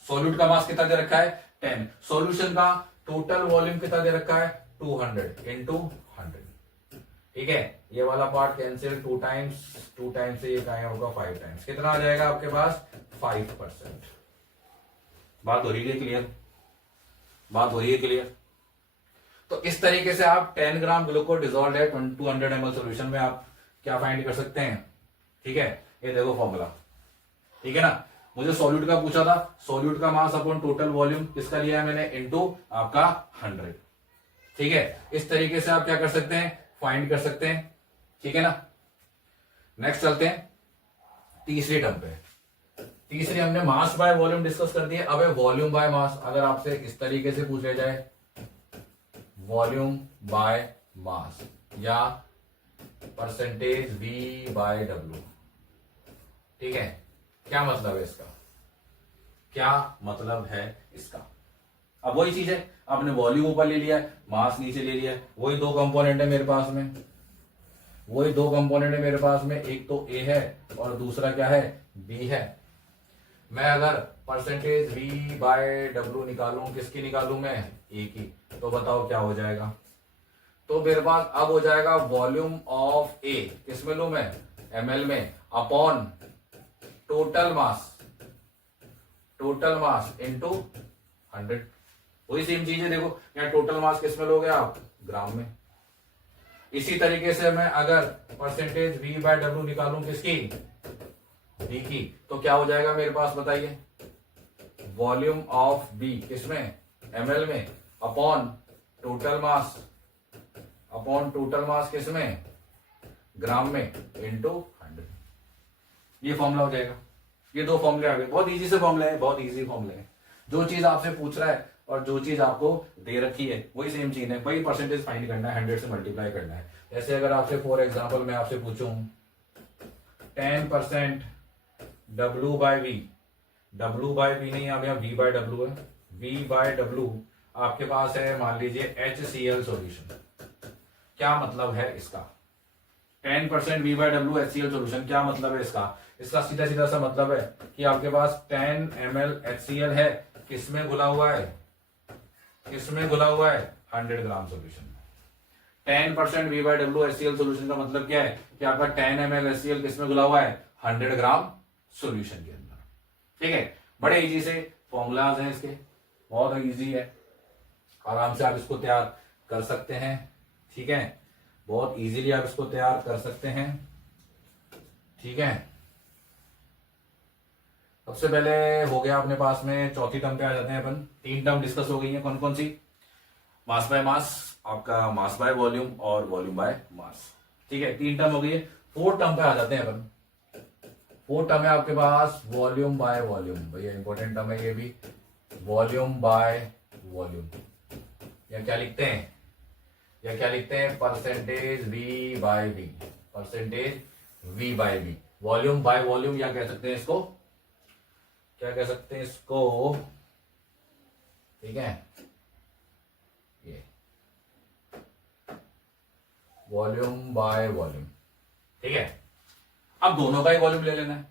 सोल्यूट का मास कितना दे रखा है 10, सॉल्यूशन का टोटल वॉल्यूम कितना दे रखा है 200 इंटू 100। ठीक है, ये वाला पार्ट कैंसिल, 2 टाइम्स से ये क्या होगा 5 टाइम्स, कितना आ जाएगा आपके पास 5%। बात हो रही है क्लियर, बात हो रही है क्लियर। तो इस तरीके से आप 10 ग्राम ग्लूकोज डिजॉल्व है 200 ml सॉल्यूशन में, आप क्या फाइंड कर सकते हैं। ठीक है, ये देखो फॉर्मूला, ठीक है ना। मुझे सॉल्यूट का पूछा था, सॉल्यूट का मास अपॉन टोटल वॉल्यूम किसका लिया है मैंने, इनटू आपका 100। ठीक है, इस तरीके से आप क्या कर सकते हैं, फाइंड कर सकते हैं। ठीक है ना, नेक्स्ट चलते हैं तीसरी टर्म पे। तीसरी हमने मास बाय वॉल्यूम डिस्कस कर दिया, अब है वॉल्यूम बाय मास। अगर आपसे इस तरीके से पूछ लिया जाए वॉल्यूम बाय मास या परसेंटेज V बाय W, ठीक है, क्या मतलब है इसका, क्या मतलब है इसका। अब वही चीज है, आपने वॉल्यूम ऊपर ले लिया है, मास नीचे ले लिया है, वही दो कंपोनेंट है मेरे पास में, वही दो कंपोनेंट है मेरे पास में, एक तो A है और दूसरा क्या है B है। मैं अगर परसेंटेज V बाय W निकालूं, किसकी निकालूं मैं, A की, तो बताओ क्या हो जाएगा। तो मेरे पास अब हो जाएगा वॉल्यूम ऑफ A, किसमें लूं मैं, ml में, अपॉन टोटल मास इनटू 100। वही सेम चीज है, देखो यहाँ टोटल मास किस में लोगे आप, ग्राम में। इसी तरीके से मैं अगर परसेंटेज V बाय W निकालूं, किसकी, B की, तो क्या हो जाएगा मेरे पास बताइए, वॉल्यूम ऑफ B किसमें, ml में, अपॉन टोटल मास किसमें, ग्राम में, इनटू 100। ये फॉर्मूला हो जाएगा। ये दो फॉर्मूले आ गए, बहुत इजी से फॉर्मूले है, बहुत इजी फॉर्मूले है। जो चीज आपसे पूछ रहा है और जो चीज आपको दे रखी है वही सेम चीज है, वही परसेंटेज फाइंड करना है, 100 से मल्टीप्लाई करना है। जैसे अगर आपसे फॉर एग्जांपल मैं आपसे पूछूं 10% W by V, W by V नहीं, अब यहाँ V बाय W है, V बाय W आपके पास है मान लीजिए HCl सॉल्यूशन। क्या मतलब है इसका, 10% V by W HCl solution, क्या मतलब है इसका। इसका सीधा सीधा सा मतलब है कि आपके पास 10 ml HCl है, किसमें घुला हुआ है, 100 ग्राम सॉल्यूशन में। 10% V by W HCl solution का मतलब क्या है कि आपका 10 ml HCl किसमें घुला हुआ है, 100 ग्राम सॉल्यूशन के अंदर। ठीक है, बड़े इजी से फॉर्मूलाज हैं इसके, बहुत इजी है, आराम से आप इसको तैयार कर सकते हैं। ठीक है, बहुत इजीली आप इसको तैयार कर सकते हैं। ठीक है, सबसे पहले हो गया अपने पास में, चौथी टर्म पे आ जाते हैं अपन। 3 टर्म डिस्कस हो गई हैं, कौन कौन सी, मास बाय मास, आपका मास बाय वॉल्यूम और वॉल्यूम बाय मास। ठीक है, 3 टर्म हो गई है। 4 टर्म पे आ जाते हैं अपन। 4 टर्म है आपके पास वॉल्यूम बाय वॉल्यूम, भैया इंपॉर्टेंट टर्म है ये भी, वॉल्यूम बाय वॉल्यूम, या क्या लिखते हैं, percentage V by V, percentage V by V, volume by volume, या कह सकते हैं इसको, क्या कह सकते हैं इसको। ठीक है, ये वॉल्यूम बाय वॉल्यूम। ठीक है, अब दोनों का ही वॉल्यूम ले लेना है,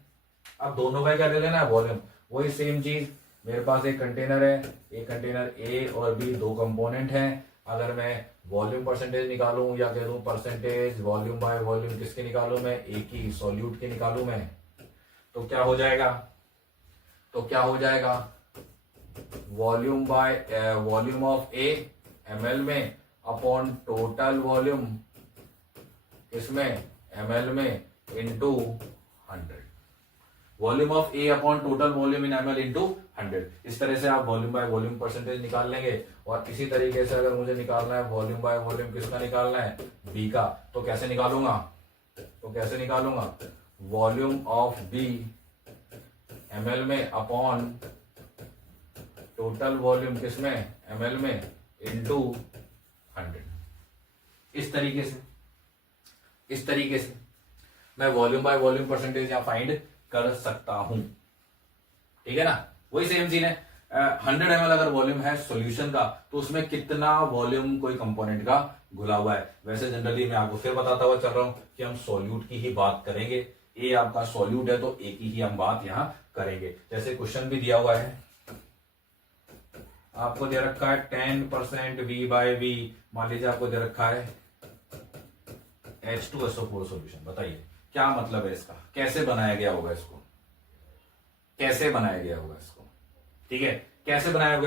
अब दोनों का क्या ले लेना है, वॉल्यूम। वही सेम चीज, मेरे पास एक कंटेनर है, एक कंटेनर ए और बी, दो कंपोनेंट हैं। अगर मैं वॉल्यूम परसेंटेज निकालूं या कह दूं परसेंटेज वॉल्यूम बाय वॉल्यूम, किसके निकालूं मैं, एक ही सॉल्यूट के निकालूं मैं, तो क्या हो जाएगा, volume by volume of A ml में अपॉन टोटल वॉल्यूम इसमें ml में into 100, volume of A upon total volume in ml into 100। इस तरह से आप वॉल्यूम बाय वॉल्यूम परसेंटेज निकाल लेंगे। और इसी तरीके से अगर मुझे निकालना है वॉल्यूम बाय वॉल्यूम किसका निकालना है, बी का, तो कैसे निकालूंगा, वॉल्यूम ऑफ बी ml में अपॉन टोटल वॉल्यूम किसमें, ml में इनटू 100। इस तरीके से मैं वॉल्यूम बाय वॉल्यूम परसेंटेज यहां फाइंड कर सकता हूं, ठीक है ना। वही सेम सीन है, 100 ml अगर वॉल्यूम है सॉल्यूशन का, तो उसमें कितना वॉल्यूम कोई कंपोनेंट का घुला हुआ है। वैसे जनरली मैं आपको फिर बताता हुआ चल रहा हूं कि हम सॉल्यूट की ही बात करेंगे। ए आपका सॉल्यूट है तो ए की ही हम बात यहां करेंगे। जैसे क्वेश्चन भी दिया हुआ है, आपको दे रखा है 10% V बाय वी, मान लीजिए आपको दे रखा है H2SO4 सॉल्यूशन। बताइए क्या मतलब है इसका, कैसे बनाया गया होगा इसको, ठीक है, कैसे बनाया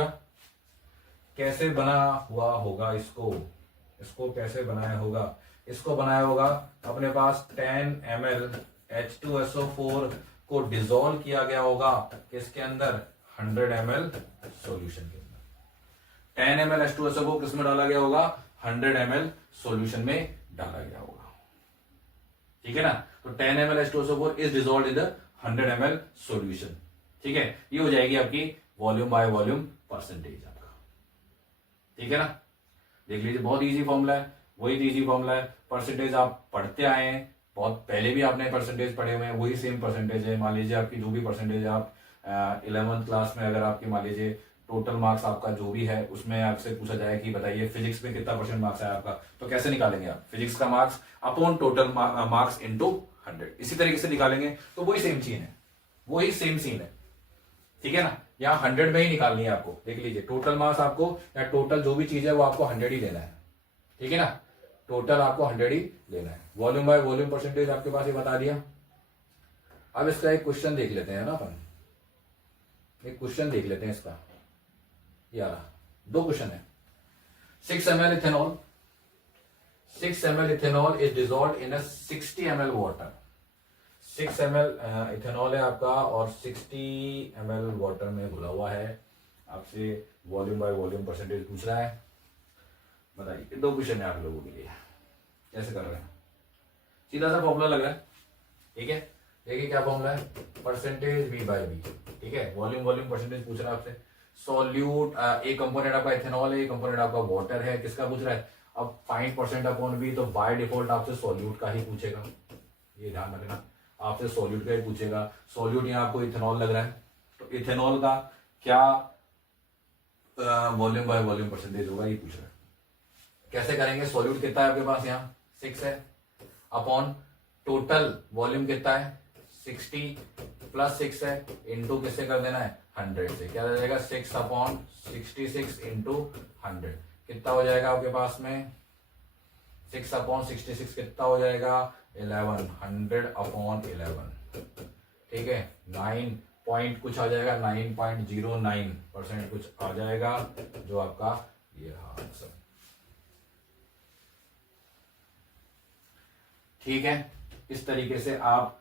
हुआ होगा इसको कैसे बनाया होगा, इसको बनाया होगा अपने पास 10 ml H2SO4 को डिसॉल्व किया गया होगा किसके अंदर, 100 ml सॉल्यूशन के अंदर। 10 ml H2SO4 किस में डाला गया होगा, 100 ml सॉल्यूशन में डाला गया होगा, ठीक है ना। तो 10 ml H2SO4 is dissolved in the 100 ml solution, ठीक है। ये हो जाएगी आपकी वॉल्यूम बाय वॉल्यूम परसेंटेज आपका, ठीक है ना। देख लीजिए बहुत इजी फॉर्मूला है, वही इजी फॉर्मूला है। परसेंटेज आप पढ़ते आए हैं, बहुत पहले भी आपने परसेंटेज पढ़े हुए हैं, वही सेम परसेंटेज है। मान लीजिए आपकी जो भी परसेंटेज है, आप 11th क्लास में अगर आपकी मान लीजिए टोटल मार्क्स आपका जो भी है उसमें आपसे पूछा जाए कि बताइए फिजिक्स में कितना % मार्क्स है आपका, तो कैसे निकालेंगे आप, फिजिक्स का marks upon total marks into 100, इसी तरीके से निकालेंगे। तो वही सेम सीन है, ठीक है ना। यहाँ 100 में ही निकालनी है आपको। देख लीजिए टोटल मार्क्स आपको या टोटल जो भी चीज है वो आपको 100 ही लेना है, ठीक है ना। टोटल आपको 100 ही लेना है। वॉल्यूम बाय वॉल्यूम परसेंटेज आपके पास ये बता दिया। अब इसका एक क्वेश्चन देख लेते हैं ना अपन, एक क्वेश्चन देख लेते हैं इसका। यार 2 क्वेश्चन है। 6 ml ethanol is dissolved in 60 ml water. 6 ml ethanol है आपका और 60 ml वाटर में घुला हुआ है। आपसे वॉल्यूम बाय वॉल्यूम परसेंटेज पूछ रहा है। बताइए 2 क्वेश्चन है आप लोगों के लिए, कैसे कर रहे हैं। सीधा सा फॉर्मूला लग रहा है, ठीक है। देखिए क्या फॉर्मूला है, परसेंटेज V बाय V, ठीक है। वॉल्यूम परसेंटेज पूछ रहा है आपसे। सॉल्यूट एक कंपोनेंट आपका इथेनॉल है, एक कंपोनेंट आपका वाटर है, किसका पूछ रहा है। अब फाइंड % अपॉन V, तो बाय डिफॉल्ट आपसे सॉल्यूट का ही पूछेगा, ये ध्यान रखना, आपसे सॉल्यूट का ही पूछेगा। सॉल्यूट यहाँ आपको इथेनॉल लग रहा है, तो इथेनॉल का क्या वॉल्यूम बाय वॉल्यूम परसेंटेज होगा, ये पूछ रहा है। कैसे करेंगे, सॉल्यूट कितना है आपके पास, यहाँ 6 है, अपॉन टोटल वॉल्यूम कितना है 60 प्लस 6 है, इंटू किससे कर देना है 100 से। क्या हो जाएगा 6 अपॉन 66 इंटू 100, कितना हो जाएगा आपके पास में 6 अपॉन 66 कितना हो जाएगा 11, 100 अपॉन 11, ठीक है। 9 पॉइंट कुछ आ जाएगा, 9.09% कुछ आ जाएगा, जो आपका ये रहा आंसर, ठीक है। इस तरीके से आप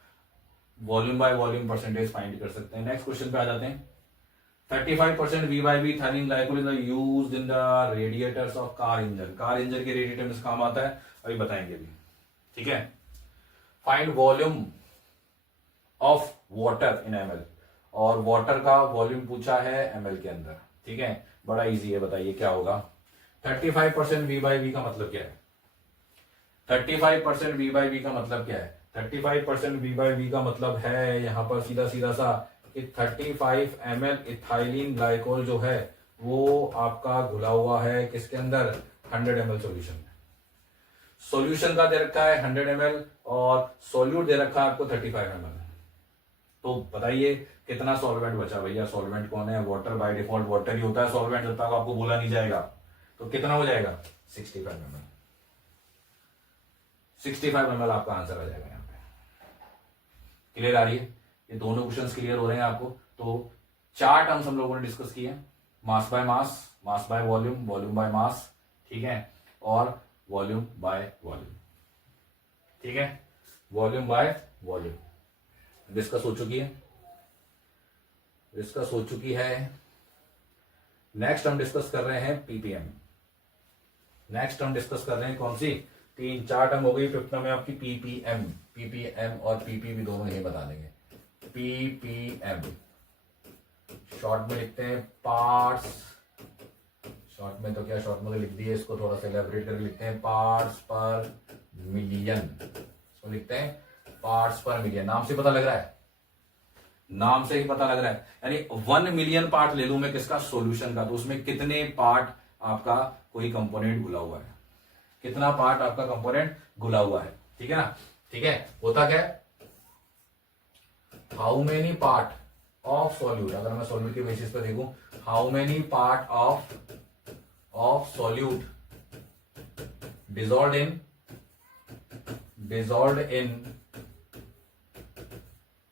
volume by volume percentage find कर सकते हैं। नेक्स्ट क्वेश्चन पे आ जाते हैं। 35% V by V थियोनीन glycol is used in the radiators of car engine. Car engine के रेडिएटर में काम आता है, अभी बताएंगे अभी, ठीक है। Find volume of water in ml, और वाटर का वॉल्यूम पूछा है ml के अंदर, ठीक है। बड़ा इजी है, बताइए क्या होगा। 35% V by V का मतलब क्या है, 35% V by V का मतलब क्या है। 35% V by V का मतलब है यहां पर सीधा सीधा सा कि 35 ml इथाइलिन ग्लाइकोल जो है वो आपका घुला हुआ है किसके अंदर 100 ml सॉल्यूशन में। सॉल्यूशन का दे रखा है 100 ml और सॉल्यूट दे रखा है आपको 35 ml। तो बताइए कितना सॉल्वेंट बचा भैया। सॉल्वेंट कौन है? वाटर। बाय डिफॉल्ट वाटर ही होता है सॉल्वेंट, जब तक आपको बोला नहीं जाएगा। तो कितना हो जाएगा? 65 ml। 65 ml आपका आंसर आ जाएगा यहाँ पे। क्लियर आ रही है? ये दोनों क्वेश्चंस क्लियर हो रहे हैं आपको? तो 4 टर्म्स हम लोगों ने डिस्कस किए हैं, mass by mass, mass by volume, volume by mass, ठीक है, और वॉल्यूम बाय वॉल्यूम, ठीक है, वॉल्यूम बाय वॉल्यूम डिस्कस हो चुकी है, डिस्कस हो चुकी है। नेक्स्ट हम डिस्कस कर रहे हैं पीपीएम। नेक्स्ट हम डिस्कस कर रहे हैं कौन सी? 3-4 टर्म हो गई, फिफ्थ में आपकी पीपीएम। पीपीएम और पीपीवी दोनों ही बता देंगे। पीपीएम शॉर्ट में लिखते हैं पार्ट्स, शॉर्ट में तो क्या, शॉर्ट में तो लिख दिए, इसको थोड़ा सा एलैबोरेट करके लिखते हैं पार्ट्स पर मिलियन। इसको लिखते हैं पार्ट्स पर मिलियन। नाम से पता लग रहा है, नाम से ही पता लग रहा है। यानी 1 मिलियन पार्ट ले लूं मैं किसका? सॉल्यूशन का, तो उसमें कितने पार्ट आपका कोई कंपोनेंट घुला हुआ है, कितना पार्ट आपका कंपोनेंट घुला हुआ है, ठीक है ना? ठीक है, होता क्या है, how many part of solute, अगर मैं सॉल्यूट के बेसिस पर देखूं, how many part of solute dissolved in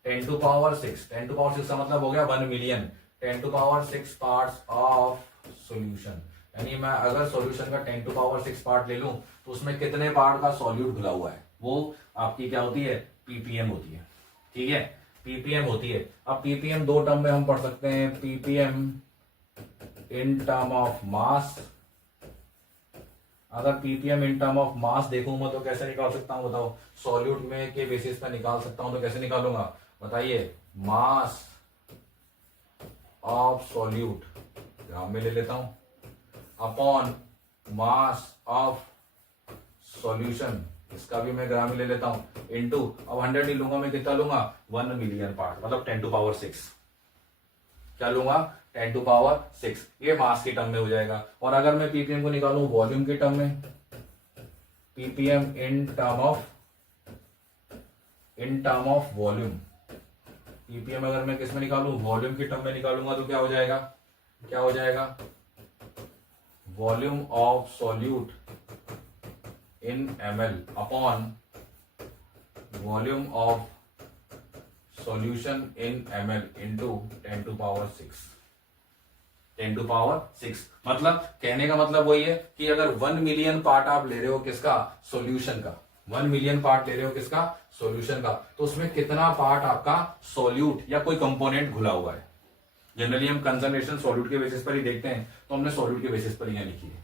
10 to power 6। 10 to power 6 का मतलब हो गया 1 million. 10 to power 6 parts of solution, यानी मैं अगर सॉल्यूशन का 10 to power 6 पार्ट ले लूं तो उसमें कितने पार्ट का सॉल्यूट घुला हुआ है, वो आपकी क्या होती है? पीपीएम होती है, ठीक है, पीपीएम होती है। अब पीपीएम 2 टर्म में हम पढ़ सकते हैं, ppm in term of mass. अगर ppm in term of mass देखूंगा तो कैसे निकाल सकता हूं बताओ? सॉल्यूट में के बेसिस पर निकाल सकता हूं, तो कैसे निकालूंगा बताइए? मास ऑफ सॉल्यूट ग्राम में ले लेता हूं, अपॉन मास ऑफ सॉल्यूशन, इसका भी मैं ग्राम में ले लेता हूं, इनटू, अब 100 नहीं लूंगा मैं, कितना लूंगा? 1 मिलियन पार्ट, मतलब 10 to power 6। क्या लूंगा? 10 to power 6। ये मास के टर्म में हो जाएगा। और अगर मैं पीपीएम को निकालूं वॉल्यूम के टर्म में, ppm in term of volume, ppm अगर मैं किस में निकालूं? वॉल्यूम के टर्म में निकालूंगा तो क्या हो जाएगा? क्या हो जाएगा? Volume of solute in ml upon volume of solution in ml into 10 to power 6। 10 to power 6 मतलब, कहने का मतलब वही है कि अगर 1 मिलियन पार्ट आप ले रहे हो किसका? सॉल्यूशन का। 1 मिलियन पार्ट ले रहे हो किसका? सॉल्यूशन का, तो उसमें कितना पार्ट आपका सॉल्यूट या कोई कंपोनेंट घुला हुआ है। जनरली हम कंसंट्रेशन सॉल्यूट के बेसिस पर ही देखते हैं, तो हमने सॉल्यूट के बेसिस पर यहां लिखी है,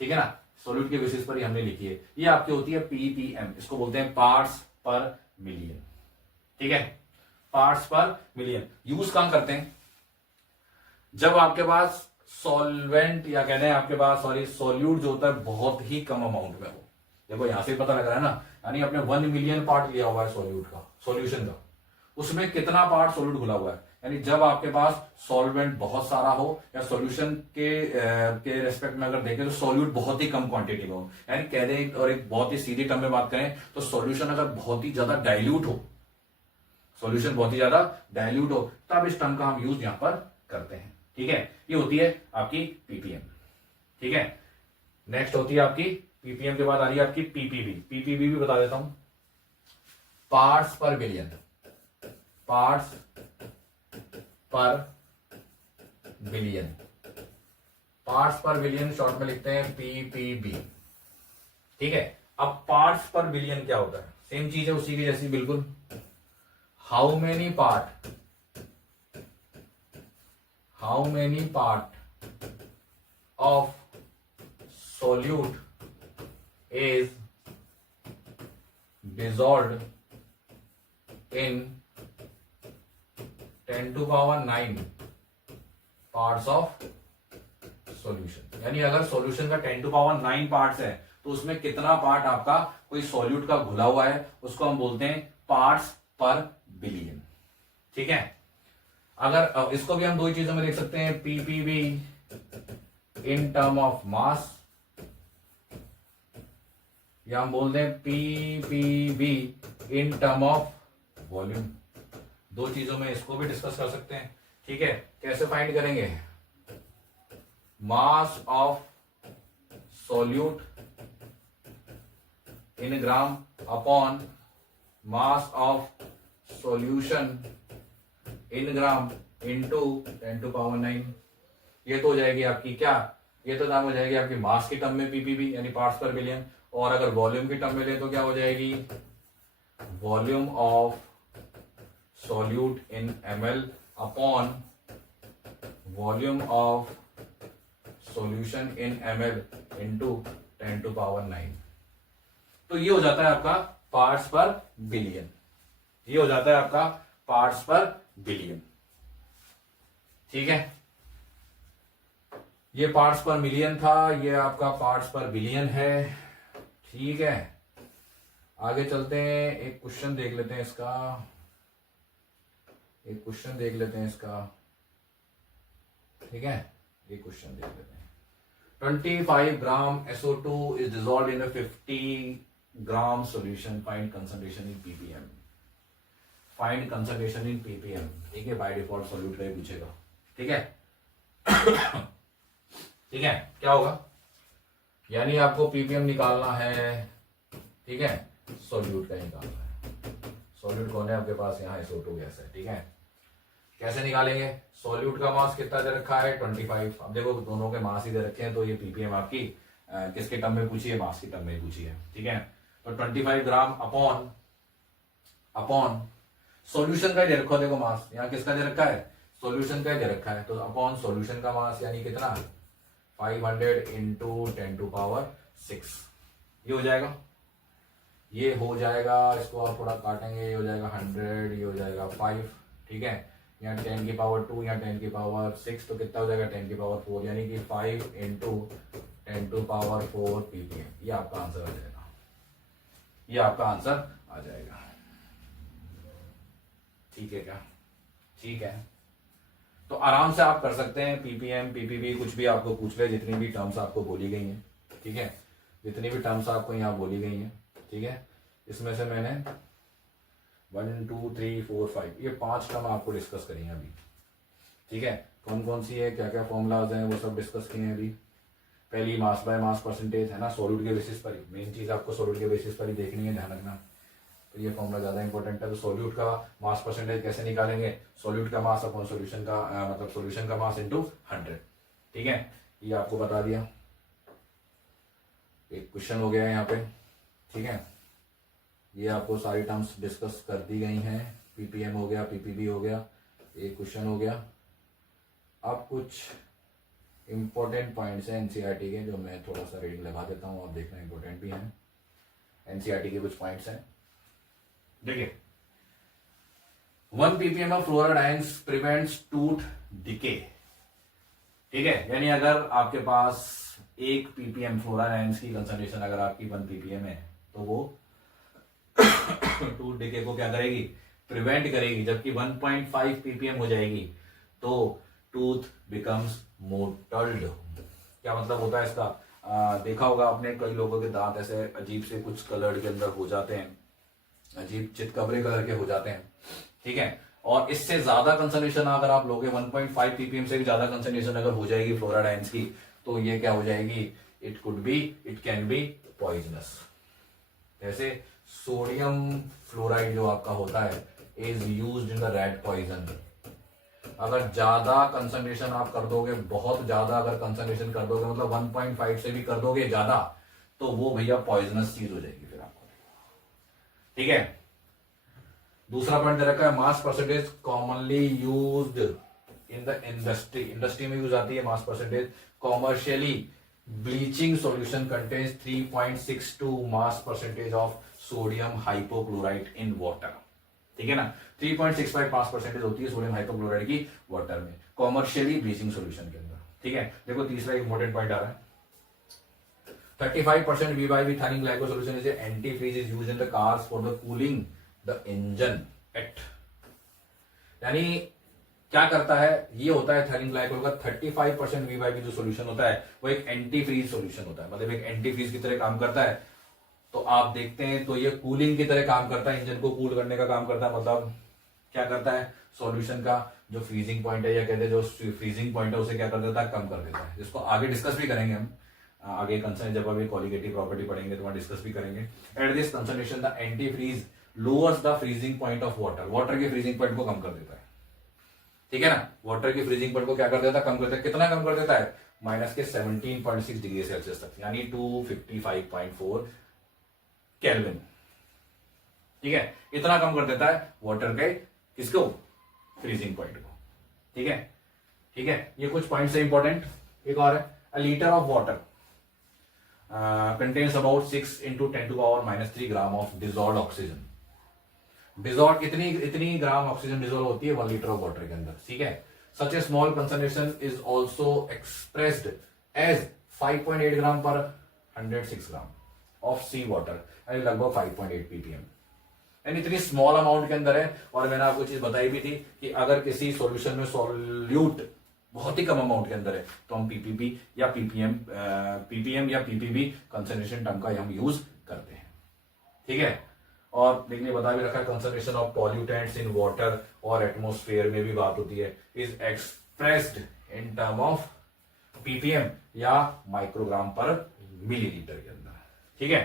ठीक है ना? सॉल्यूट के बेसिस पर ही हमने लिखी है। ये आपकी होती है पीपीएम, इसको बोलते हैं पार्ट्स पर मिलियन, ठीक है, पार्ट्स पर मिलियन। यूज कहां करते हैं? जब आपके पास सॉल्वेंट या कहते हैं आपके पास सॉल्यूट जो होता है बहुत ही कम अमाउंट में हो। देखो यहां से पता लग रहा है ना, यानी आपने 1 मिलियन पार्ट लिया हुआ है सॉल्यूट का, सॉल्यूशन का, उसमें कितना पार्ट सॉल्यूट घुला हुआ है। यानी जब आपके पास सॉल्वेंट बहुत सारा हो या सॉल्यूशन के रेस्पेक्ट में अगर देखें तो सॉल्यूट बहुत ही कम क्वांटिटी में हो, यानी कह दें और एक बहुत ही सीधी टर्म में बात करें तो सॉल्यूशन अगर बहुत ही ज्यादा डाइल्यूट हो, सॉल्यूशन बहुत ही ज्यादा डाइल्यूट हो, तब इस टर्म का हम यूज यहां पर करते हैं, ठीक है। ये होती है आपकी पीपीएम, ठीक है। नेक्स्ट होती है आपकी पीपीएम के बाद आ रही है आपकी पीपीबी। पीपीबी भी बता देता हूं, पार्ट्स पर बिलियन, पार्ट्स पर बिलियन, पार्ट्स पर बिलियन शॉर्ट में लिखते हैं पीपीबी, ठीक है। अब पार्ट्स पर बिलियन क्या होता है? सेम चीज है उसी की जैसी बिल्कुल। How many part, how many part of solute is dissolved in 10 to power 9 parts of solution। यानी अगर सॉल्यूशन का 10 to power 9 पार्ट्स है तो उसमें कितना पार्ट आपका कोई सॉल्यूट का घुला हुआ है, उसको हम बोलते हैं पार्ट्स पर बिलियन, ठीक है। अगर इसको भी हम दो ही चीजों में देख सकते हैं, पीपीबी इन टर्म ऑफ मास, या हम बोलते हैं PPB in term of volume. दो चीजों में इसको भी डिस्कस कर सकते हैं। ठीक है, कैसे फाइंड करेंगे? Mass of solute in gram upon mass of solution in gram into 10⁹। ये तो हो जाएगी आपकी क्या, ये तो नाम हो जाएगी आपकी मास की टर्म में पीपीबी यानी पार्ट्स पर बिलियन, और अगर वॉल्यूम की टर्म में ले तो क्या हो जाएगी? Volume of solute in ML upon volume of solution in ML into 10⁹। तो ये हो जाता है आपका पार्ट्स पर बिलियन, ये हो जाता है आपका पार्ट्स पर बिलियन। ठीक है, ये पार्ट्स पर मिलियन था, ये आपका पार्ट्स पर बिलियन है। ठीक है, आगे चलते हैं, एक क्वेश्चन देख लेते हैं इसका, एक क्वेश्चन देख लेते हैं इसका। ठीक है, एक क्वेश्चन देख लेते हैं। 25 ग्राम SO2 is dissolved in a 50 gram solution. Find concentration in ppm. Find concentration in ppm. ठीक है, बाय डिफॉल्ट सॉल्यूट का ही पूछेगा। ठीक है ठीक है, क्या होगा? यानी आपको ppm निकालना है। ठीक है, सॉल्यूट का निकालना है। सॉल्यूट कौन है आपके पास? यहाँ SO2 गैस है। ठीक है, कैसे निकालेंगे? सॉल्यूट का मास कितना दे रखा है? 25। अब देखो दोनों के मास ही दे रखे हैं, तो ये पीपीएम आपकी किसके टर्म में पूछी है? मास की टर्म में पूछी है। ठीक है, तो 25 ग्राम अपॉन अपॉन सॉल्यूशन का दे रखा है, देखो मास यहाँ किसका दे रखा है? सॉल्यूशन का दे रखा है, तो अपॉन सॉल्यूशन का मास यानी कितना? 500 इंटू 10⁶। ये हो जाएगा, ये हो जाएगा, इसको आप थोड़ा काटेंगे, ये हो जाएगा 100, ये हो जाएगा 5। ठीक है, यहाँ 10⁻², यहाँ 10⁻6, तो कितना हो जाएगा? 10⁻4, यानी कि 5 इंटू 10⁻4 ppm। ये आपका आंसर आ जाएगा, ये आपका आंसर आ जाएगा। ठीक है क्या? ठीक है, तो आराम से आप कर सकते हैं। पीपीएम पीपीबी कुछ भी आपको पूछ ले, जितनी भी टर्म्स आपको बोली गई हैं। ठीक है, जितनी भी टर्म्स आपको यहाँ बोली गई हैं। ठीक है, इसमें से मैंने 1 2 3 4 5 ये 5 टर्म आपको डिस्कस करेंगे अभी। ठीक है, कौन कौन सी है, क्या क्या फॉर्मूलाज हैं, वो सब डिस्कस किए हैं अभी। पहली मास बाय मास परसेंटेज है ना, सॉल्यूट के बेसिस पर ही, मेन चीज आपको सॉल्यूट के बेसिस पर ही देखनी है, ध्यान रखना। तो ये फॉर्मूला ज्यादा इंपॉर्टेंट है। तो सॉल्यूट का मास परसेंटेज कैसे निकालेंगे? सॉल्यूट का मास अपॉन सॉल्यूशन का मतलब सॉल्यूशन का मास इनटू 100। ठीक है, ये आपको बता दिया। एक क्वेश्चन हो गया है यहाँ पे। ठीक है, ये आपको सारी टर्म्स डिस्कस कर दी गई हैं। पीपीएम हो गया, पीपीबी हो गया, एक क्वेश्चन हो गया। अब कुछ इंपॉर्टेंट पॉइंट्स हैं एनसीईआरटी के, जो मैं थोड़ा सा रीडिंग लगा देता हूँ, आप देखना इंपॉर्टेंट भी हैं। एनसीईआरटी के कुछ पॉइंट्स हैं, देखिए। 1 ppm of fluoride ions prevents tooth decay. ठीक है, यानी अगर आपके पास 1 ppm फ्लोराइड आयंस की कंसंट्रेशन अगर आपकी 1 ppm है, तो वो टूथ डिके को क्या करेगी? प्रिवेंट करेगी। जबकि 1.5 ppm हो जाएगी तो टूथ बिकम्स मोटल्ड। क्या मतलब होता है इसका? देखा होगा आपने, कई लोगों के दांत ऐसे अजीब से कुछ कलर के अंदर हो जाते हैं, अजीब चितकबरे कलर के हो जाते हैं। ठीक है, और इससे ज्यादा कंसंट्रेशन अगर आप लोगे 1.5 ppm से भी ज्यादा कंसंट्रेशन अगर हो जाएगी फ्लोराइड आयंस की, तो ये क्या हो जाएगी? It could be, it can be poisonous. जैसे सोडियम फ्लोराइड जो आपका होता है is used in the rat poison. अगर ज्यादा कंसंट्रेशन आप कर दोगे, बहुत ज्यादा अगर कंसंट्रेशन कर दोगे, मतलब 1.5 से भी कर दोगे ज्यादा, तो वो भैया पॉइजनस चीज हो जाएगी फिर आपको। ठीक है, दूसरा पॉइंट दे रखा है mass percentage commonly used in the industry. Industry में यूज आती है mass percentage. Commercially bleaching solution contains 3.62 mass percentage of sodium hypochloride in water. ठीक है ना, 3.65 मास परसेंटेज होती है सोडियम हाइपोक्लोराइड की वाटर में, कॉमर्शियली ब्लीचिंग सॉल्यूशन के अंदर। ठीक है, देखो तीसरा इंपॉर्टेंट पॉइंट आ रहा है। 35% VYB thionyl glycol solution is an antifreeze is used in the cars for the cooling the engine at। यानी क्या करता है? ये होता है थायनिल ग्लाइकोल का 35% VYB जो सॉल्यूशन होता है वो एक एंटी फ्रीज सॉल्यूशन होता है, मतलब एक एंटी फ्रीज की तरह काम करता है। तो आप देखते हैं तो ये कूलिंग की तरह काम करता है, इंजन को कूल करने का काम करता है। मतलब क्या करता है, सॉल्यूशन का जो फ्रीजिंग पॉइंट है या कहते हैं जो फ्रीजिंग पॉइंट है उसे क्या कर देता है, कम कर देता है, जिसको आगे डिस्कस भी करेंगे हम आगे कंसर्न जब अभी कॉलिगेटिव प्रॉपर्टी पढ़ेंगे तो वहां डिस्कस भी करेंगे। At this concentration the anti freeze lowers the freezing point of water, water के फ्रीजिंग पॉइंट को कम कर देता है, ठीक है ना, वाटर की फ्रीजिंग पॉइंट को क्या कर देता है, कम कर देता है। कितना कम कर देता है, माइनस के 17.6 डिग्री सेल्सियस तक, यानी 255.4 केल्विन, ठीक है, इतना कम कर देता है वाटर के किसको, फ्रीजिंग पॉइंट को, ठीक है, ठीक है। ये कुछ पॉइंट्स है इंपॉर्टेंट। एक और है, अ litre of water contains about 6 into 10⁻³ gram of dissolved oxygen. Dissolve इतनी ग्राम ऑक्सीजन डिजॉल्व होती है 1 लीटर ऑफ वाटर के अंदर, ठीक है। Such a small concentration is also expressed as 5.8 gram per 106 gram of C water, यानी लगभग 5.8 ppm, यानी इतनी स्मॉल अमाउंट के अंदर है। और मैंने आपको चीज बताई भी थी कि अगर किसी सॉल्यूशन में सॉल्यूट बहुत ही कम अमाउंट के अंदर है तो हम पीपीपी या पीपीएम या पीपीबी कंसंट्रेशन टर्म का हम यूज करते हैं, ठीक है। और देखिए बता भी रखा है, concentration of pollutants in water और एटमोस्फेयर में भी बात होती है, is expressed in term of ppm या माइक्रोग्राम पर मिलीलीटर के अंदर, ठीक है।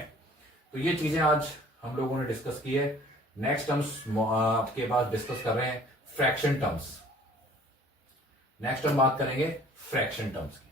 तो ये चीजें आज हम लोगों ने डिस्कस की है। नेक्स्ट हम आपके पास डिस्कस कर रहे हैं फ्रैक्शन टर्म्स। नेक्स्ट हम बात करेंगे फ्रैक्शन टर्म्स की।